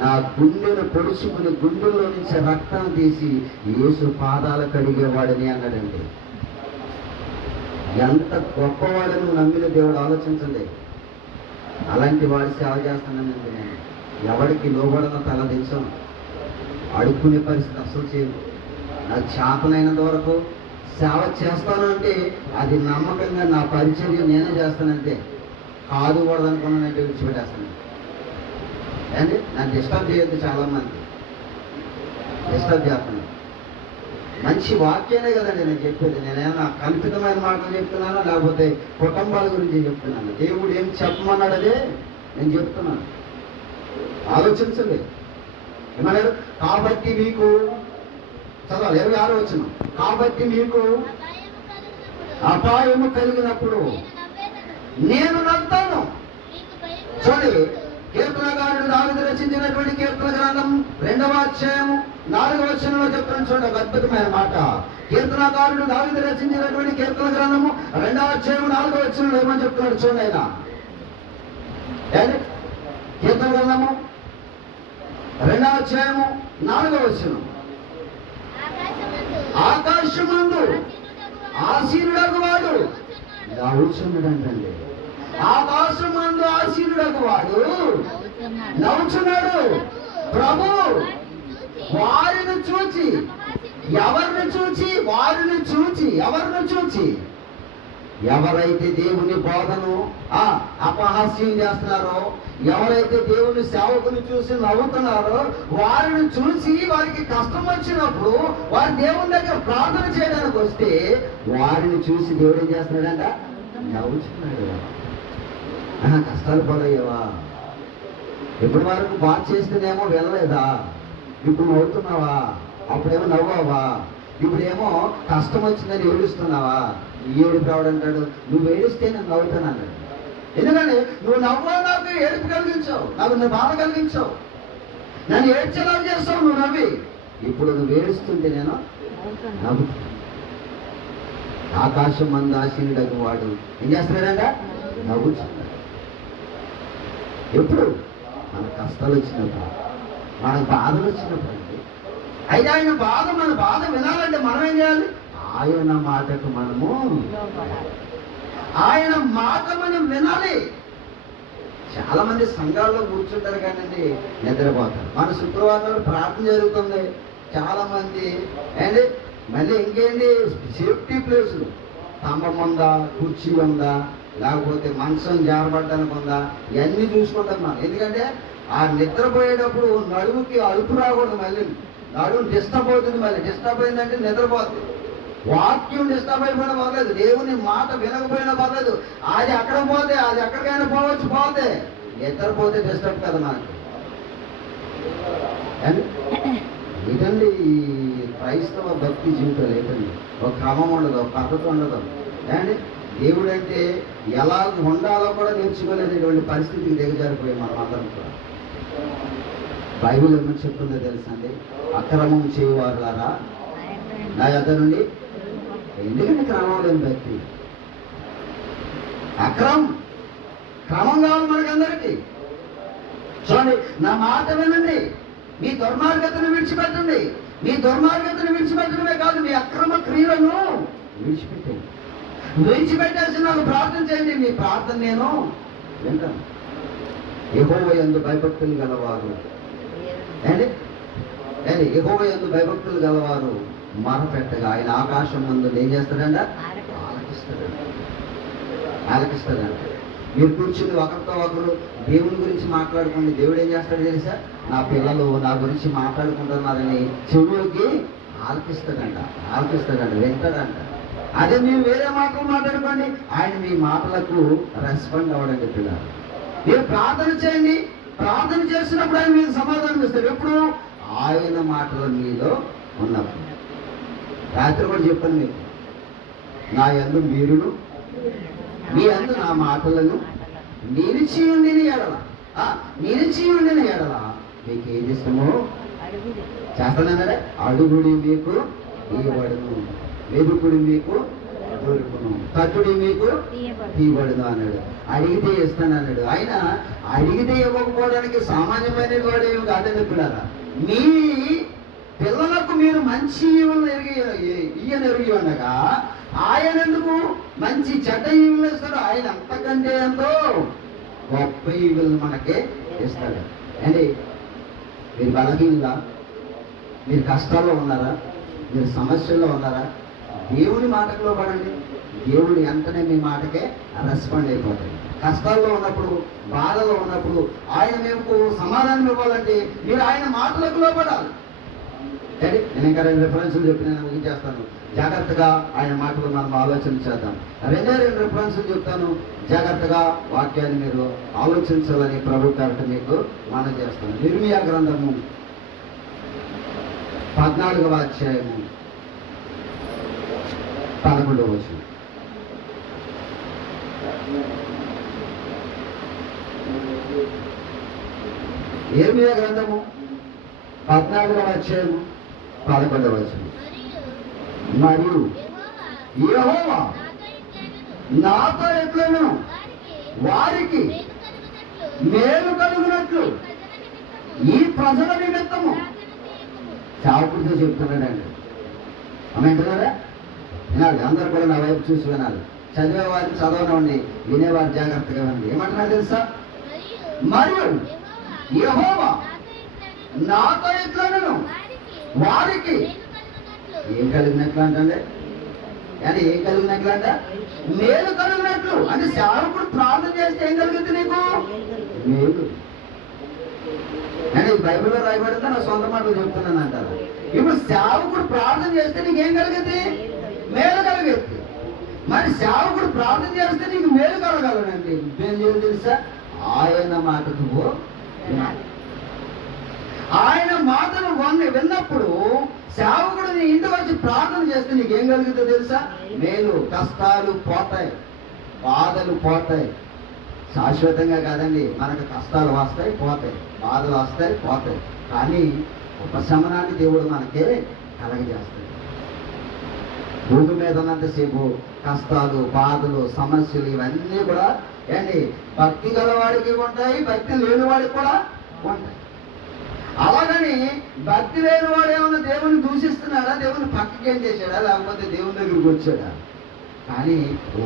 నా గుండెను పొడుచుకుని గుండెల్లో నుంచి రక్తం తీసి యేసు పాదాలు కడిగేవాడని అన్నాడండి. ఎంత గొప్పవాడని నమ్మిన దేవుడు ఆలోచించండి. అలాంటి వాడి సేవ చేస్తానండి నేను. ఎవరికి లోబడన తల దించాను, అడుక్కునే పరిస్థితి అసలు చేయను. నాకు చేతనైనంత వరకు సేవ చేస్తాను అంటే అది నమ్మకంగా నా పరిచర్య నేనే చేస్తానంటే, కాదు కూడదనుకున్నానంటే విడిచిపెట్టేస్తాను. అండి నన్ను డిస్టర్బ్ చేయొద్దు, చాలామంది డిస్టర్బ్ చేస్తున్నాను. మంచి వాక్యాలే కదండి నేను చెప్పేది. నేనేమన్నా కల్పితమైన మాటలు చెప్తున్నానా, లేకపోతే కుటుంబాల గురించి చెప్తున్నాను? దేవుడు ఏం చెప్పమన్నాడు అదే నేను చెప్తున్నాను. ఆలోచించండి. ఏమన్నాడు? కాబట్టి మీకు చదవాలి 26వ వచనం. కాబట్టి మీకు అపాయము కలిగినప్పుడు నేను నవ్వుతాను, చూడండి, కీర్తనకారుడు దావీదు రచించినటువంటి కీర్తన గ్రంథం 2వ అధ్యాయం 4వ వచనంలో చెప్తున్నాను. చూడండి, ఒక అద్భుతమైన మాట. కీర్తనకారుడు దావీదు రచించినటువంటి కీర్తన గ్రంథము 2వ అధ్యాయం 4వ వచనంలో ఏమని చెప్తున్నాడు చూడండి. ఆయన కీర్తన గ్రంథము 2వ అధ్యాయము 4వ వచనం, ఆకాశమందు ఆసీనుడగు వాడు నవ్వుచున్నాడంటండి. ఆకాశమందు ఆసీనుడగు వాడు నవ్వుచున్నాడు. ప్రభు వారిని చూచి, ఎవరిని చూచి? వారిని చూచి, ఎవరిని చూచి? ఎవరైతే దేవుని బోధను అపహాస్యం చేస్తున్నారో, ఎవరైతే దేవుని సేవకుని చూసి నవ్వుతున్నారో, వారిని చూసి వారికి కష్టం వచ్చినప్పుడు వారి దేవుని దగ్గర ప్రార్థన చేయడానికి వస్తే వారిని చూసి దేవుడు ఏం చేస్తున్నాడంట? నవ్వుతున్నాడు. కష్టాలు పోలయ్యావా? ఎప్పటి వరకు బాగా చేస్తేనేమో వెళ్ళలేదా? ఇప్పుడు నవ్వుతున్నావా? అప్పుడేమో నవ్వావా? ఇప్పుడేమో కష్టం వచ్చిందని ఏడుస్తున్నావా? ఏడుపు రావడంటాడు. నువ్వు ఏడిస్తే నేను నవ్వుతాను అన్నాడు. ఎందుకంటే నువ్వు నవ్వా నాకు ఏడుపు కలిగించావు, నాకు నువ్వు బాధ కలిగించావు, నన్ను ఏడ్చేలా చేస్తావు నువ్వు నవ్వి. ఇప్పుడు నువ్వు ఏడుస్తుంటే నేను నవ్వుతాను. ఆకాశం మందు ఆసీనుడగు వాడు ఏం చేస్తున్నాడంట? నవ్వుతున్నాడు. ఎప్పుడు? మన కష్టాలు వచ్చినప్పుడు, మనకు బాధలు వచ్చినప్పుడు. అయితే ఆయన బాధ, మన బాధ వినాలంటే మనం ఏం చేయాలి? ఆయన మాటకు మనము, ఆయన మాట మనం వినాలి. చాలా మంది సంఘాల్లో కూర్చుంటారు కానీ నిద్రపోతారు. మన శుక్రవారం ప్రార్థన జరుగుతుంది, చాలా మంది అండి. మళ్ళీ ఇంకేంటి, సేఫ్టీ ప్లేసులు, స్తంభం ఉందా, కుర్చీ ఉందా, లేకపోతే మంచం జారబడ్డానికి ఉందా, ఇవన్నీ చూసుకుంటాం మనం. ఎందుకంటే ఆ నిద్రపోయేటప్పుడు నడుముకి అలుపు రాకూడదు. మళ్ళీ నడుము డిస్టర్బ్ అవుతుంది. మళ్ళీ డిస్టర్బ్ అయిందంటే నిద్రపోతుంది. వాక్యం డిస్టర్బ్ అయిపోయినా పర్లేదు, దేవుని మాట వినకపోయినా పర్లేదు, అది అక్కడ పోతే, అది ఎక్కడికైనా పోవచ్చు, పోతే నిద్రపోతే డిస్టర్బ్ కదా మనకి. ఇదండి ఈ క్రైస్తవ భక్తి జీవితాలు. ఏంటండి, ఒక క్రమం ఉండదు, ఒక పద్ధతి ఉండదు. అండి దేవుడు అంటే ఎలా ఉండాలో కూడా నేర్చుకోలేనటువంటి పరిస్థితికి దిగజారిపోయి మనం అందరం కూడా. బైబిల్ ఏమని చెప్తుందో తెలుసా అండి? అక్రమం చేయవారులారా నా యొద్ద నుండి. ఎందుకంటే క్రమం లేని భక్తి, క్రమం కావాలి మనకందరికీ. చూడండి, నా మాట వినండి, మీ దుర్మార్గతను విడిచిపెట్టండి. మీ దుర్మార్గతను విడిచిపెట్టడమే కాదు, మీ అక్రమ క్రియలను విడిచిపెట్టండి. విడిచిపెట్టేసి నాకు ప్రార్థన చేయండి. మీ ప్రార్థన నేను వింటాను. యెహోవా యందు భయభక్తులు గలవారు యెహోవా యందు భయభక్తులు గలవారు మొరపెట్టగా ఆయన ఆకాశం ముందు ఏం చేస్తాడంట? ఆలకిస్తాడంట. మీరు కూర్చుని ఒకరితో ఒకరు దేవుని గురించి మాట్లాడుకోండి. దేవుడు ఏం చేస్తాడు తెలుసా? నా పిల్లలు నా గురించి మాట్లాడుకుంటున్నారని చెవులోకి ఆలకిస్తాడంట, వింటాడంట. అదే మీరు వేరే మాటలు మాట్లాడుకోండి, ఆయన మీ మాటలకు రెస్పాండ్ అవ్వడం చెప్పినారు. మీరు ప్రార్థన చేయండి, ప్రార్థన చేసినప్పుడు ఆయన మీకు సమాధానం ఇస్తాడు. ఎప్పుడు? ఆయన మాటల మీలో ఉన్నప్పుడు. రాత్రి కూడా చెప్పాను మీకు, నా యందు మీరును, మీ యందు నా మాటలను నిలిచి ఉండిన ఎడల మీకు ఏది ఇష్టమో చేస్తానన్నాడే. అడుగుడి మీకు ఇవ్వబడును, వెదుకుడి మీకు దొరుకును, తట్టుడి మీకు తీయబడును అన్నాడు. అడిగితే ఇస్తానన్నాడు. ఆయన అడిగితే ఇవ్వకపోవడానికి సామాన్యమైన వాడు ఏమి కాదని పిల్లరా. మీ పిల్లలకు మీరు మంచి ఈయన ఎరిగి ఉండగా ఆయన ఎందుకు మంచి చెడ్డ ఈవులు ఇస్తాడు? ఆయన అంతకంటే ఎంతో గొప్ప ఈవులు మనకే ఇస్తాడు. అండి, మీరు బలహీనలా, మీరు కష్టాల్లో ఉన్నారా, మీరు సమస్యల్లో ఉన్నారా, దేవుని మాటలో పడండి. దేవుడు వెంటనే మీ మాటకే రెస్పాండ్ అయిపోతాడు. కష్టాల్లో ఉన్నప్పుడు, బాధలో ఉన్నప్పుడు ఆయన మీకు సమాధానం ఇవ్వాలంటే మీరు ఆయన మాటలకు లోపడాలి. సరే, నేను ఇంకా 2 రిఫరెన్సులు చెప్పి నేను ముగించేస్తాను. జాగ్రత్తగా ఆయన మాటలు మనం ఆలోచన చేద్దాం. 2 రిఫరెన్సులు చెప్తాను. జాగ్రత్తగా వాక్యాన్ని మీరు ఆలోచించాలని ప్రభు గారితో మీకు మనం చేస్తాను. ఇర్మియా గ్రంథము 14వ అధ్యాయము 11వ వచనం. యిర్మీయా గ్రంథము 14వ అధ్యాయము 11వ వచనం. మరియు యెహోవా నాతో ఎట్లను వారికి మేలు కలుగునట్లు ఈ ప్రజల నిమిత్తము చావుకుడితో చెప్తున్నాడండి. అమ్మ వింటున్నారా? వినాలి, అందరూ కూడా నా వైపు చూసి వినాలి. చదివేవారిని చదవనివ్వండి, వినేవారు జాగ్రత్తగా వినండి. ఏమంటున్నారు తెలుసా? మరియు యెహోవా నాతో ఎట్లను వారికి ఏం కలిగినట్లు అంటే కానీ ఏం కలిగినట్లు అంట? మేలు కలిగినట్లు. అంటే సేవకుడు ప్రార్థన చేస్తే ఏం కలుగుతుంది నీకు? మేలు. నేను బైబిల్లో రాయబడితే నా సొంత మాటలు చెప్తున్నాను అంటారు. ఇప్పుడు సేవకుడు ప్రార్థన చేస్తే నీకేం కలుగుతుంది? మేలు కలుగుతుంది. మరి సేవకుడు ప్రార్థన చేస్తే నీకు మేలు కలగాలండి. ఏం చేయాలి తెలుసా? ఆయన మాటకు వినాలి. ఆయన మాటను విన్నప్పుడు సేవకుడు నీ ఇంటికి వచ్చి ప్రార్థన చేస్తే నీకేం కలుగుతుందో తెలుసా? మేలు. కష్టాలు పోతాయి, బాధలు పోతాయి. శాశ్వతంగా కాదండి, మనకు కష్టాలు వస్తాయి, పోతాయి, బాధలు వస్తాయి, పోతాయి. కానీ ఉపశమనాన్ని దేవుడు మనకే కలగజేస్తాడు. భూమి మీద ఉన్నంతసేపు కష్టాలు, బాధలు, సమస్యలు ఇవన్నీ కూడా ఏంటి భక్తి గలవాడికి ఉంటాయి, భక్తి లేని వాడికి కూడా ఉంటాయి. అలాగని భక్తి లేని వాడు ఏమన్నా దేవుని దూషిస్తున్నాడా? దేవుని పక్కకి ఏం చేశాడా? లేకపోతే దేవుని దగ్గరికి వచ్చాడా? కానీ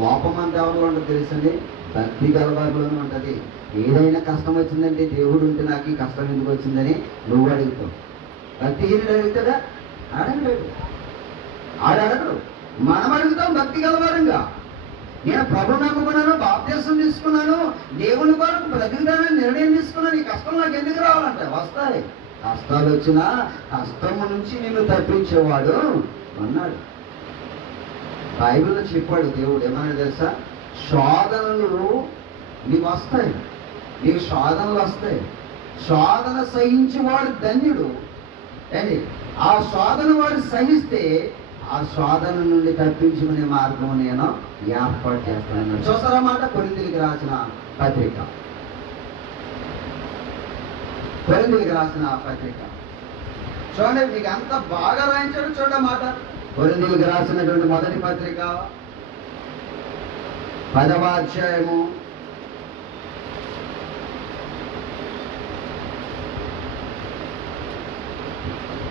లోపం అంతా ఎవరిలో ఉంటుంది తెలుసండి? భక్తి గలవారిలోనే ఉంటుంది. ఏదైనా కష్టం వచ్చిందంటే దేవుడు ఉంటే నాకు ఈ కష్టం ఎందుకు వచ్చిందని నువ్వు అడుగుతావు. భక్తిహీనుడు అడుగుతాడా? అడగడు. ఆడగడు. మనం అడుగుతాం భక్తి గలవారంగా. నేను ప్రభు నమ్ముకున్నాను, బాప్తిసం తీసుకున్నాను, దేవుని కొరకు బ్రతుకుతానని నిర్ణయం తీసుకున్నాను, ఈ కష్టం నాకు ఎందుకు రావాలంటే వస్తాయి. కష్టాలు వచ్చినా కష్టము నుంచి నిన్ను తప్పించేవాడు అన్నాడు. బైబిల్లో చెప్పాడు దేవుడు. ఏమన్నా తెలుసా? శోధనలు నీకు వస్తాయి, నీకు శోధనలు వస్తాయి. శోధన సహించేవాడు ధన్యుడు. ఏంటి? ఆ శోధన వాడు సహిస్తే ఆ శోధన నుండి తప్పించుకునే మార్గం నేను ఏర్పాటు చేస్తాను. చూసారన్నమాట కొరింథీయులకు రాసిన పత్రిక. కొరింథీయులకు రాసిన పత్రిక చూడండి, మీకు అంత బాగా రాయించాడు. చూడమాట కొరింథీయులకు రాసినటువంటి మొదటి పత్రిక 10వ అధ్యాయము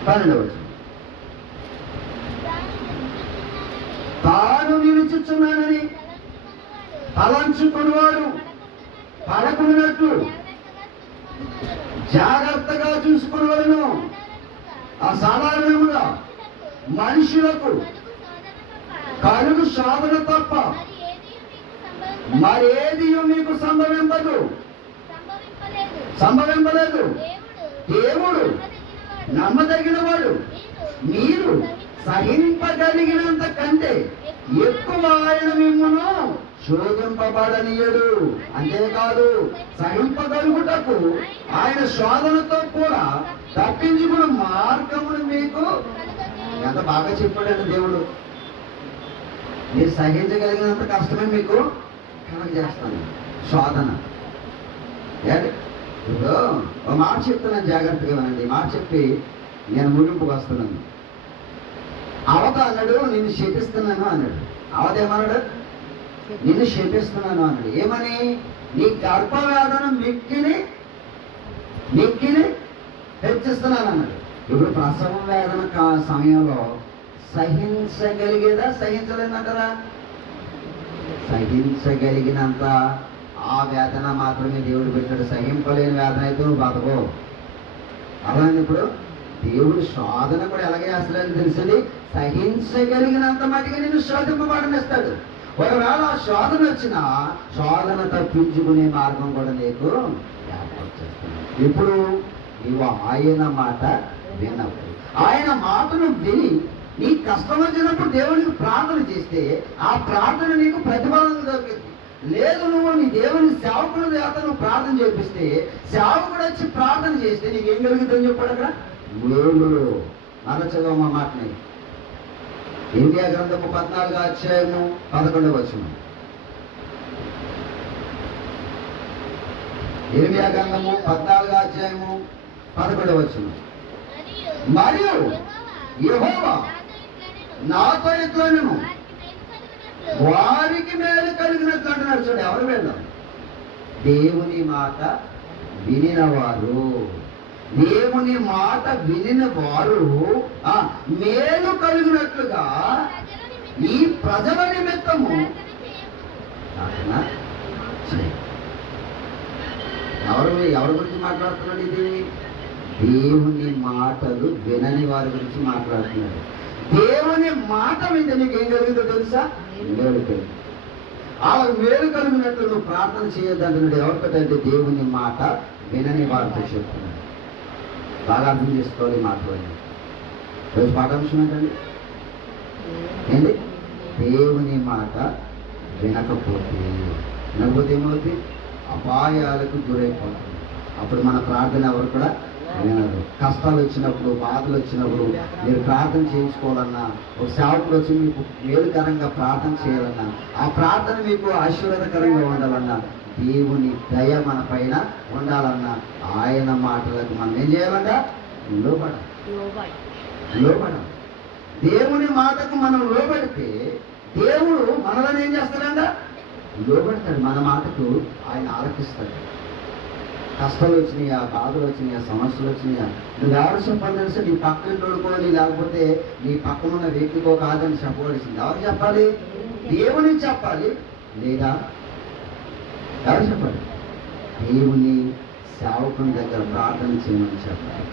12వ వచనం. తాను నిలుచుచున్నానని తలంచుకున్నవాడు పడకున్నట్లు జాగ్రత్తగా చూసుకున్నవాడును. అసాధారణముగా మనుషులకు కలుగు శోధన తప్ప మరేది మీకు సంభవింపలేదు. దేవుడు నమ్మదగిన వాడు, మీరు సహింపగలిగినంత కంటే ఎక్కువ ఆయన మిమ్మును శోధింపబడనీయడు. అంతేకాదు సహింపగలుగుటకు ఆయన శోధనతో కూడా తప్పించుకున్న మార్గమును మీకు ఎంత బాగా చెప్పాడండి దేవుడు. మీరు సహించగలిగినంత కష్టమే మీకు కలగజేస్తాను శోధన. ఇప్పుడు ఒక మాట చెప్తున్నాను, జాగ్రత్తగా వినండి. మాట చెప్పి నేను ముగింపుకు వస్తున్నాను. అవత అన్నాడు నిన్ను శపిస్తున్నాను అన్నాడు. అవదేమన్నాడు? నిన్ను శపిస్తున్నాను అన్నాడు. ఏమని? నీ గర్భవేదన మిక్కిని హెచ్చిస్తున్నాను అన్నాడు. ఇప్పుడు ప్రసవ వేదన సమయంలో సహించగలిగేదా సహించలేదంటారా? సహించగలిగినంత ఆ వేదన మాత్రమే దేవుడు పెట్టాడు. సహింపలేని వేదన అయితే నువ్వు బతకో. అలాగే ఇప్పుడు దేవుడు శోధన కూడా ఎలాగే చేస్తాడని తెలిసింది. సహించగలిగినంత మటుగా నేను శోధింపబడనిస్తాడు. ఒకవేళ ఆ శోధన వచ్చినా శోధన తప్పించుకునే మార్గం కూడా నీకు ఏర్పాటు చేస్తాను. ఇప్పుడు నీవు ఆయన మాట విన్నప్పుడు, ఆయన మాటను విని నీ కష్టం వచ్చినప్పుడు దేవునికి ప్రార్థన చేస్తే ఆ ప్రార్థన నీకు ప్రతిఫలం దొరికింది. లేదు నువ్వు నీ దేవుని సేవకుడు చేత నువ్వు ప్రార్థన చేపిస్తే సేవకుడు వచ్చి ప్రార్థన చేస్తే నీకేం కలుగుతుందని చెప్పాడు అక్కడ? మేలు. చదవ మా మాటని. యిర్మీయా గ్రంథము 14వ అధ్యాయము 11వ వచనం. ఇర్మియా గ్రంథము 14వ అధ్యాయము 11వ వచనం. మరియు యెహోవా నాతో ఇట్లనెను, వారికి మేలు కలిగినట్లు అంటున్నాడు. చూడండి, ఎవరు మేలు? దేవుని మాట వినినవారు. దేవుని మాట వినిన వారు మేలు కలిగినట్లుగా ఈ ప్రజల నిమిత్తము ఎవరి గురించి మాట్లాడుతున్నాడు? ఇది దేవుని మాటలు వినని వారి గురించి మాట్లాడుతున్నాడు. దేవుని మాట వింటే నీకు ఏం కలిగిందో తెలుసా? మేలు కలిగింది. అలా మేలు కలిగినట్లు నువ్వు ప్రార్థన చేయొద్దంటున్నాడు. ఎవరికంటే దేవుని మాట వినని వారితో చెప్తున్నాడు. బాగా అర్థం చేసుకోవాలి మాట్లాడి. రోజు పాఠాంశం ఏంటండి? దేవుని మాట వినకపోతే ఏమవుతుంది? అపాయాలకు గురైపోతుంది. అప్పుడు మన ప్రార్థన ఎవరు కూడా వినరు. కష్టాలు వచ్చినప్పుడు, బాధలు వచ్చినప్పుడు మీరు ప్రార్థన చేయించుకోవాలన్నా, ఒక సేవకుడు వచ్చి మీకు మేలుకరంగా ప్రార్థన చేయాలన్నా, ఆ ప్రార్థన మీకు ఆశీర్వాదకరంగా ఉండాలన్నా, దేవుని దయ మన పైన ఉండాలన్నా, ఆయన మాటలకు మనం ఏం చేయాలంట? లోబడాలి. దేవుని మాటకు మనం లోబడితే దేవుడు మనల్ని ఏం చేస్తాడంట? లోబడతాడు. మన మాటకు ఆయన ఆలకిస్తాడు. కష్టాలు వచ్చినాయా, బాధలు వచ్చినాయా, సమస్యలు వచ్చినాయా, నువ్వు ఎవరు చెప్పాలి తెలుసా? నీ పక్కన తోడుకోవాలి, లేకపోతే నీ పక్కన ఉన్న వ్యక్తికో కాదని చెప్పవలసింది ఎవరు చెప్పాలి? దేవునికి చెప్పాలి. లేదా ఎవరు చెప్పాలి? దేవుని సేవకుని దగ్గర ప్రార్థన చేయమని చెప్పాలి.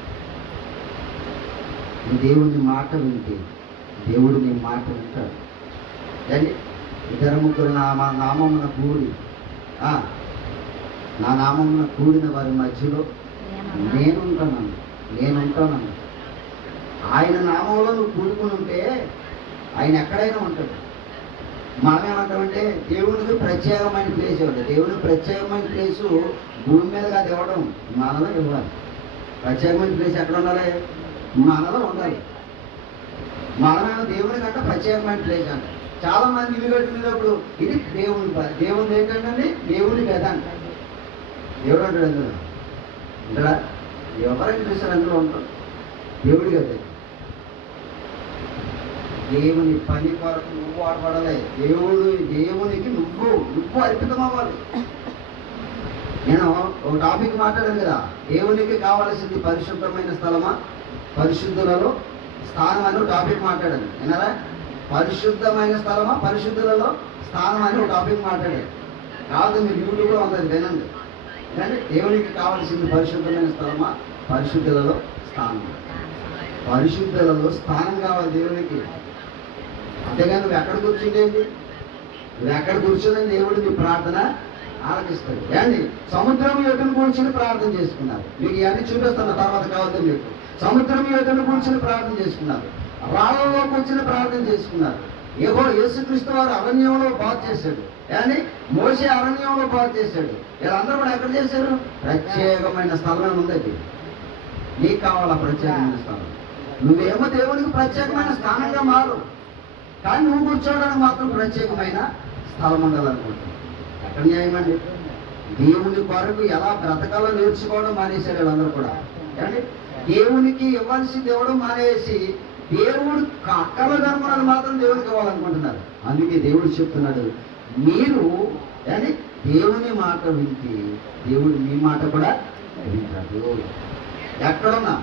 నీ దేవుని మాట వింటే దేవుడు నీ మాట వింటాడు. కానీ ఇద్దరు ముగ్గురు నామమున కూడి నా నామమున కూడిన వారి మధ్యలో నేనుంటాను. ఆయన నామంలో నువ్వు కూడుకుని ఉంటే ఆయన ఎక్కడైనా ఉంటాడు. మనం ఏమంటామంటే దేవునికి ప్రత్యేకమైన ప్లేస్ ఇవ్వండి. దేవునికి ప్రత్యేకమైన ప్లేసు భూమి మీద కాదు ఇవ్వడం, మనలో ఇవ్వాలి. ప్రత్యేకమైన ప్లేస్ ఎక్కడ ఉండాలి? మనలో ఉండాలి. మనమేమో దేవుని కంటే ప్రత్యేకమైన ప్లేస్ అంట. చాలా మంది ఇల్లు కట్టుకునేటప్పుడు ఇది దేవుని ఏంటంటే దేవుని గద అంట. దేవుడు అంటాడు అందులో ఉంటాడా? ఎవరైనా చూసారు అందులో ఉంటాడు. దేవుడి గదే. దేవుని పని కొరకు నువ్వు వాడబడాలి. దేవునికి నువ్వు అర్పితం అవ్వాలి. నేను ఒక టాపిక్ మాట్లాడాను కదా, దేవునికి కావాల్సింది పరిశుద్ధమైన స్థలమా, పరిశుద్ధులలో స్థానం అని ఒక టాపిక్ మాట్లాడాను. విన్నారా? పరిశుద్ధమైన స్థలమా, పరిశుద్ధులలో స్థానం అని ఒక టాపిక్ మాట్లాడాను. కాదు, మీరు యూట్యూబ్లో ఉంటుంది, వినండి. కానీ దేవునికి కావాల్సింది పరిశుద్ధమైన స్థలమా, పరిశుద్ధులలో స్థానం. పరిశుద్ధులలో స్థానం కావాలి దేవునికి. అంతేగాని నువ్వు ఎక్కడ కూర్చుండేది? నువ్వు ఎక్కడ కూర్చుని దేవుడు నీ ప్రార్థన ఆలకిస్తాడు. కానీ సముద్రం యొద్దను కూర్చుని ప్రార్థన చేసుకున్నారు. మీకు ఇవన్నీ చూపిస్తున్న తర్వాత కావద్దు మీకు. సముద్రం యొద్దను కూర్చుని ప్రార్థన చేసుకున్నారు. రాళ్ళలో కూర్చుని ప్రార్థన చేసుకున్నారు. యేసుక్రీస్తు వారు అరణ్యంలో బాధ చేశాడు. కానీ మోసే అరణ్యంలో బాధ చేశాడు. వీళ్ళందరూ కూడా ఎక్కడ చేశారు? ప్రత్యేకమైన స్థలం ఉంది. నీకు కావాలా ప్రత్యేకమైన స్థలం? నువ్వేమో దేవునికి ప్రత్యేకమైన స్థానంగా మారు, కానీ నువ్వు కూర్చోవడానికి మాత్రం ప్రత్యేకమైన స్థలం ఉండాలనుకుంటున్నావు. ఎక్కడ న్యాయం అండి? దేవుని కొరకు ఎలా బ్రతకాలో నేర్చుకోవడం మానేశారు వీళ్ళందరూ కూడా. కానీ దేవునికి ఇవ్వాల్సింది ఇవ్వడం మానేసి దేవుడు అక్కల ధర్మాలు మాత్రం దేవుడికి ఇవ్వాలనుకుంటున్నారు. అందుకే దేవుడు చెప్తున్నాడు, మీరు కానీ దేవుని మాట వింటే దేవుడు మీ మాట కూడా వింటాడు. ఎక్కడున్నా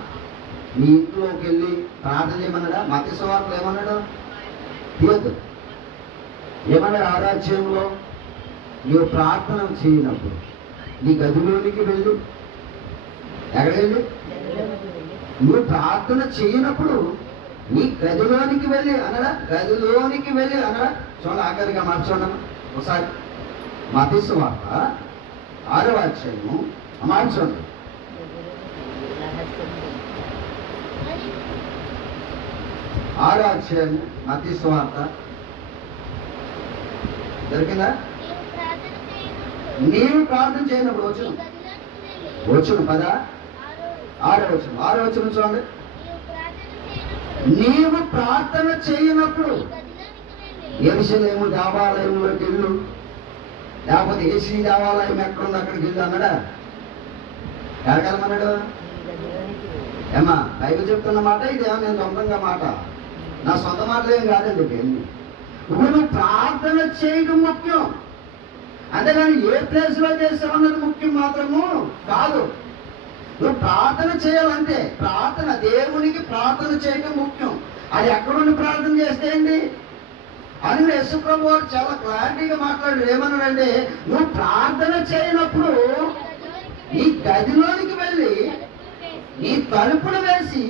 మీ ఇంట్లోకి వెళ్ళి ప్రార్థన చేయమన్నాడా? మత్తయి సువార్తలో ఏమన్నాడు? తీయద్దు ఏమన్నాడు? ఆరాధ్యంలో నువ్వు ప్రార్థన చేయనప్పుడు నీ గదిలోనికి వెళ్ళి, ఎక్కడికి వెళ్ళి నువ్వు ప్రార్థన చేయనప్పుడు నీ గదిలోనికి వెళ్ళి అనడా? గదిలోనికి వెళ్ళి అనడా? చూడండి, ఆఖరిగా మార్చండి ఒకసారి. మత్తయి సువార్త 6వ అధ్యాయము మార్చండి. 6వ అధ్యాయము మత్తయి సువార్త దొరికిందా? నీవు ప్రార్థన చేయనప్పుడు వచ్చును 6వ వచనం చూడండి. నీవు ప్రార్థన చేయనప్పుడు యెరూషలేము దేవాలయంలోకి వెళ్ళు, లేకపోతే ఏసీ దేవాలయం ఎక్కడుంది అక్కడికి వెళ్ళు అన్నాడా? ఎడగలమన్నాడు? ఏమా బైబిల్ చెప్తున్న మాట ఇదేమో నేను సొంతంగా మాట, నా సొంత మాటలు ఏం కాదండి ఇవన్నీ. నువ్వు ప్రార్థన చేయడం ముఖ్యం, అంతేగాని ఏ ప్లేస్లో చేస్తామన్నది ముఖ్యం మాత్రము కాదు. నువ్వు ప్రార్థన చేయాలంటే ప్రార్థన, దేవునికి ప్రార్థన చేయడం ముఖ్యం. అది ఎక్కడుండి ప్రార్థన చేస్తే ఏంటి అని యేసుప్రభు వారు చాలా క్లారిటీగా మాట్లాడారు. ఏమన్నాడంటే, నువ్వు ప్రార్థన చేయనప్పుడు నీ గదిలోనికి వెళ్ళి నీ తలుపులు వేసి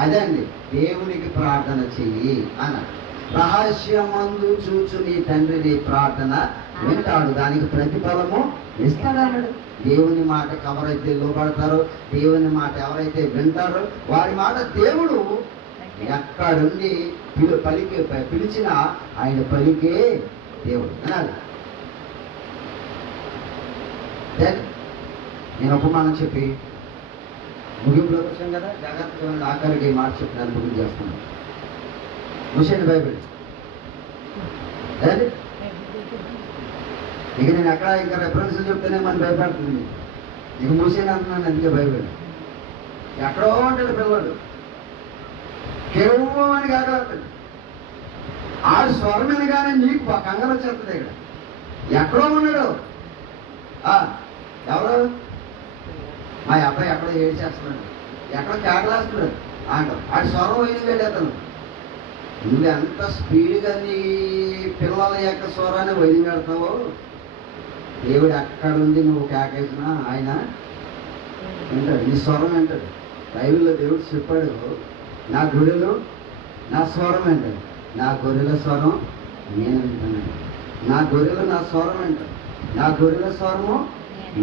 అదండి దేవునికి ప్రార్థన చెయ్యి అన్నాడు. రహస్యమందు చూచు నీ తండ్రి నీ ప్రార్థన వింటాడు, దానికి ప్రతిఫలము ఇస్తాడన్నాడు. దేవుని మాటకు ఎవరైతే లోబడతారో, దేవుని మాట ఎవరైతే వింటారో వారి మాట దేవుడు ఎక్కడుండి పిలిచిన ఆయన పలికే దేవుడు అన్నాడు. నేను ఉపమానం చెప్పి ముగింపులోకి వచ్చాం కదా, జాగ్రత్తగా ఆఖరికి మాట చెప్పినాను, ముగింపు చేస్తున్నాను. ముసేయండి బైబిల్. ఇక నేను ఎక్కడ ఇంకా రెఫరెన్స్లు చెప్తేనే మన భయపడుతుంది. ఇక మూసేని అంటున్నాను, అందుకే బైబిల్. ఎక్కడో ఉంటాడు పిల్లవాడు, కేవలం అని కాగలుగుతాడు. ఆ స్వరమనగానే నీకు కంగారు వచ్చేస్తుంది. ఇక్కడ ఎక్కడో ఉన్నాడు. ఎవరు? మా అబ్బాయి ఎక్కడో ఏడు చేస్తున్నాడు, ఎక్కడో కేకలేస్తున్నాడు అంటాం. ఆ స్వరం పోయిన అతను. నువ్వు ఎంత స్పీడ్గా నీ పిల్లల యొక్క స్వరాన్ని వైద్యం పెడతావో, దేవుడు ఎక్కడుంది నువ్వు కేకేసినా ఆయన వింటాడు, నీ స్వరం వింటాడు. బైబిల్లో దేవుడు చెప్పాడు, నా గొర్రెలు నా స్వరం వింటాడు, నా గొర్రెల స్వరం నేను వింటున్నాను. నా గొర్రెలు నా స్వరం వింటాడు, నా గొర్రెల స్వరము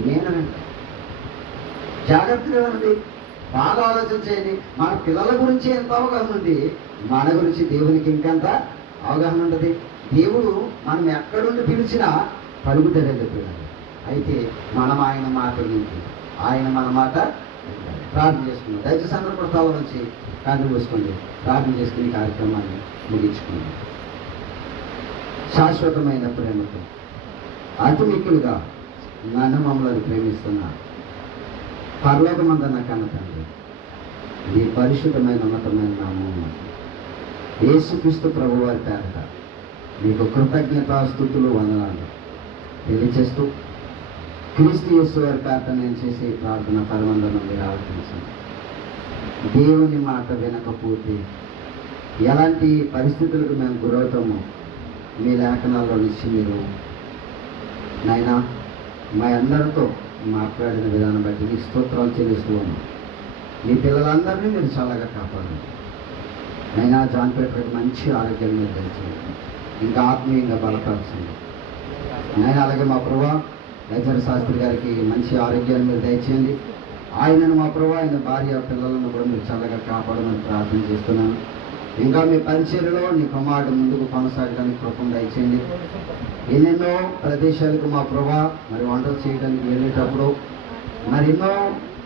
నేను వింటాను. జాగ్రత్తగా ఉన్నది, బాగా ఆలోచన చేయండి. మన పిల్లల గురించి ఎంత అవగాహన ఉంది, మన గురించి దేవునికి ఇంకెంత అవగాహన ఉంటుంది. దేవుడు మనం ఎక్కడుండి పిలిచినా పలుకుతాడని చెప్పాడు. అయితే మనం ఆయన మాట వింటాం, ఆయన మన మాట ప్రార్థన చేసుకున్నాం. దయచేసి అందరూ కూడా తల నుంచి కాదు పోసుకోండి, ప్రార్థన చేసుకుని కార్యక్రమాన్ని ముగించుకుందాం. శాశ్వతమైన ప్రేమతో అతి మిక్కులుగా నన్ను మమ్మల్ని ప్రేమిస్తున్నా పరలోకమందున్న కన్న తండ్రి, నీ పరిశుద్ధమైన ఉన్నతమైన నామమున యేసుక్రీస్తు ప్రభువారి పేరట మీకు కృతజ్ఞతాస్తుతులు వందనాలు తెలియచేస్తూ, క్రీస్తు యేసు వారి పేరట నేను చేసే ప్రార్థన పరమందరం మీరు ఆలోచించండి. దేవుని మాట వినకపోతే ఎలాంటి పరిస్థితులకు మేము గురవుతామో మీ లేఖనాల్లో నుంచి మీరు నాయనా మా అందరితో మాట్లాడిన విధానం బట్టి మీకు స్తోత్రాలు చెల్లిస్తూ ఉన్నాం. మీ పిల్లలందరినీ మీరు చల్లగా కాపాడండి. అయినా జాన్ పేటర్కి మంచి ఆరోగ్యం మీరు తెలియచేయండి, ఇంకా ఆత్మీయంగా బలపరచండి. నేను అలాగే మా ప్రభా వైద్య శాస్త్రి గారికి మంచి ఆరోగ్యాన్ని మీరు దయచేయండి. ఆయనను మా ప్రభా ఆయన భార్య పిల్లలను కూడా మీరు చల్లగా కాపాడమని ప్రార్థన చేస్తున్నాను. ఇంకా మీ పరిచర్యలో నీ కుమారుడు ముందుకు కొనసాగడానికి కృపను దయచేయండి. ఎన్నెన్నో ప్రదేశాలకు మా ప్రభా మరి వంటలు చేయడానికి వెళ్ళేటప్పుడు మరెన్నో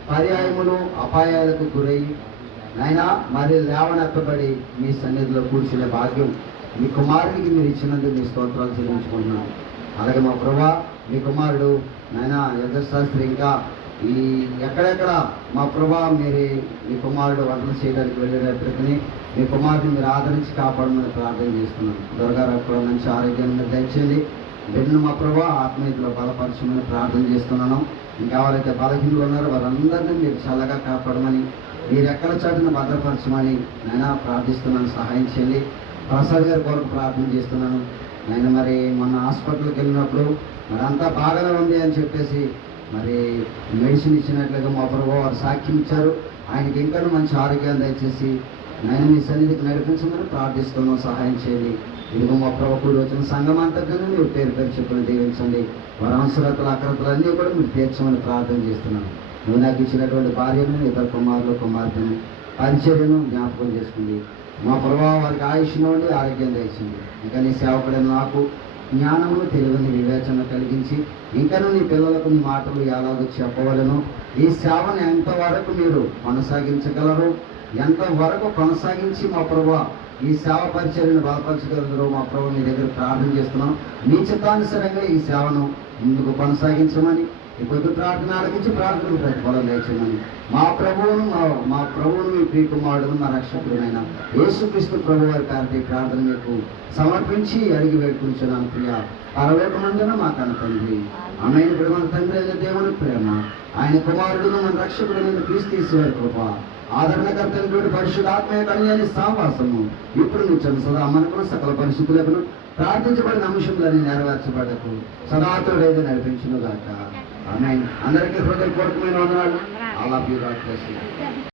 పర్యాయములు అపాయాలకు గురై నాయనా మరి లేవనెత్తబడి మీ సన్నిధిలో కూర్చునే భాగ్యం మీ కుమారుడికి మీరు ఇచ్చినందుకు మీ స్తోత్రాలు చెల్లించుకుంటున్నాను. అలాగే మా ప్రభా మీ కుమారుడు నాయనా యజ్ఞశాస్త్రి ఇంకా ఈ ఎక్కడెక్కడ మా ప్రభా మీరు మీ కుమారుడు వంటలు చేయడానికి వెళ్ళేటప్పటికీ మీ కుమారుడిని మీరు ఆదరించి కాపాడమని ప్రార్థన చేస్తున్నాను. దొరగారు కూడా మంచి ఆరోగ్యాన్ని మీరు దయచేయండి. బిడ్డను మా ప్రభా ఆత్మీయతలో బలపరచమని ప్రార్థన చేస్తున్నాను. ఇంకా ఎవరైతే బలహీనులు ఉన్నారో వారందరినీ మీరు చల్లగా కాపాడమని, మీరు ఎక్కడ చాటును భద్రపరచమని నేను ప్రార్థిస్తున్నాను. సహాయం చేయండి. ప్రసాద్ గారి కొరకు ప్రార్థన చేస్తున్నాను. నేను మరి మొన్న హాస్పిటల్కి వెళ్ళినప్పుడు మరి అంతా బాగానే ఉంది అని చెప్పేసి మరి మెడిసిన్ ఇచ్చినట్లుగా మా ప్రభు వారు సాక్ష్యం ఇచ్చారు. ఆయనకి ఇంకా మంచి ఆరోగ్యాన్ని దయచేసి నేను మీ సన్నిధికి నడిపించమని ప్రార్థిస్తున్నాను. సహాయం చేయండి. ఇదిగో మా ప్రభుత్వం వచ్చిన సంఘం అంతగానే మీరు పేరు చెప్పులు దీవించండి. వారి అవసరతలు అక్రతలు అన్నీ కూడా మీరు తీర్చమని ప్రార్థన చేస్తున్నాను. నువ్వు నాకు ఇచ్చినటువంటి భార్యను, ఇతర కుమారులు కుమార్తెను పరిచర్యను జ్ఞాపకం చేసుకుంది. మా ప్రభావం వారికి ఆయుష్ను ఉండి ఆరోగ్యం దయచింది. ఇంకా నీ సేవకుడైన నాకు జ్ఞానమును తెలివిని వివేచన కలిగించి ఇంకనూ నీ పిల్లలకు నీ మాటలు ఎలాగో చెప్పవలను, ఈ సేవను ఎంతవరకు మీరు కొనసాగించగలరు, ఎంతవరకు కొనసాగించి మా ప్రభా ఈ సేవ పరిచర్యను బలపరచగలరు మా ప్రభు మీ దగ్గర ప్రార్థన చేస్తున్నాం. మీ చిత్తానుసారంగా ఈ సేవను ముందుకు కొనసాగించమని ఈ కొద్ది ప్రార్థన ఆలకించి ప్రార్థన ప్రతిఫలం లేచమని మా ప్రభువును మీ ప్రియ కుమారుడును మా రక్షకుడునైన యేసుక్రీస్తు ప్రభు వారి కార్తీ ప్రార్థన మీకు సమర్పించి అడిగి వేడుకుంటున్నాను ప్రియ పరలోకమందున మా కన్న తండ్రి. ఆమెను ఇప్పుడు మన తండ్రి అయిన దేవుని ప్రేమ, ఆయన కుమారుడును మన రక్షకుడైన క్రీస్తు వారి కృప, ఆదరణకర్తైనటువంటి పరిశుద్ధాత్మ యొక్క అన్యాన్ని సావాసము ఇప్పుడు నుంచి సదా మనకును సకల పరిస్థితులకు ప్రార్థించబడిన అంశంలోని నెరవేర్చబడకు సదాతోడేది నడిపించును గాక. ఆమేన్. అందరికీ హృదయపూర్వకమైన వందనాలు. I love you, God bless you.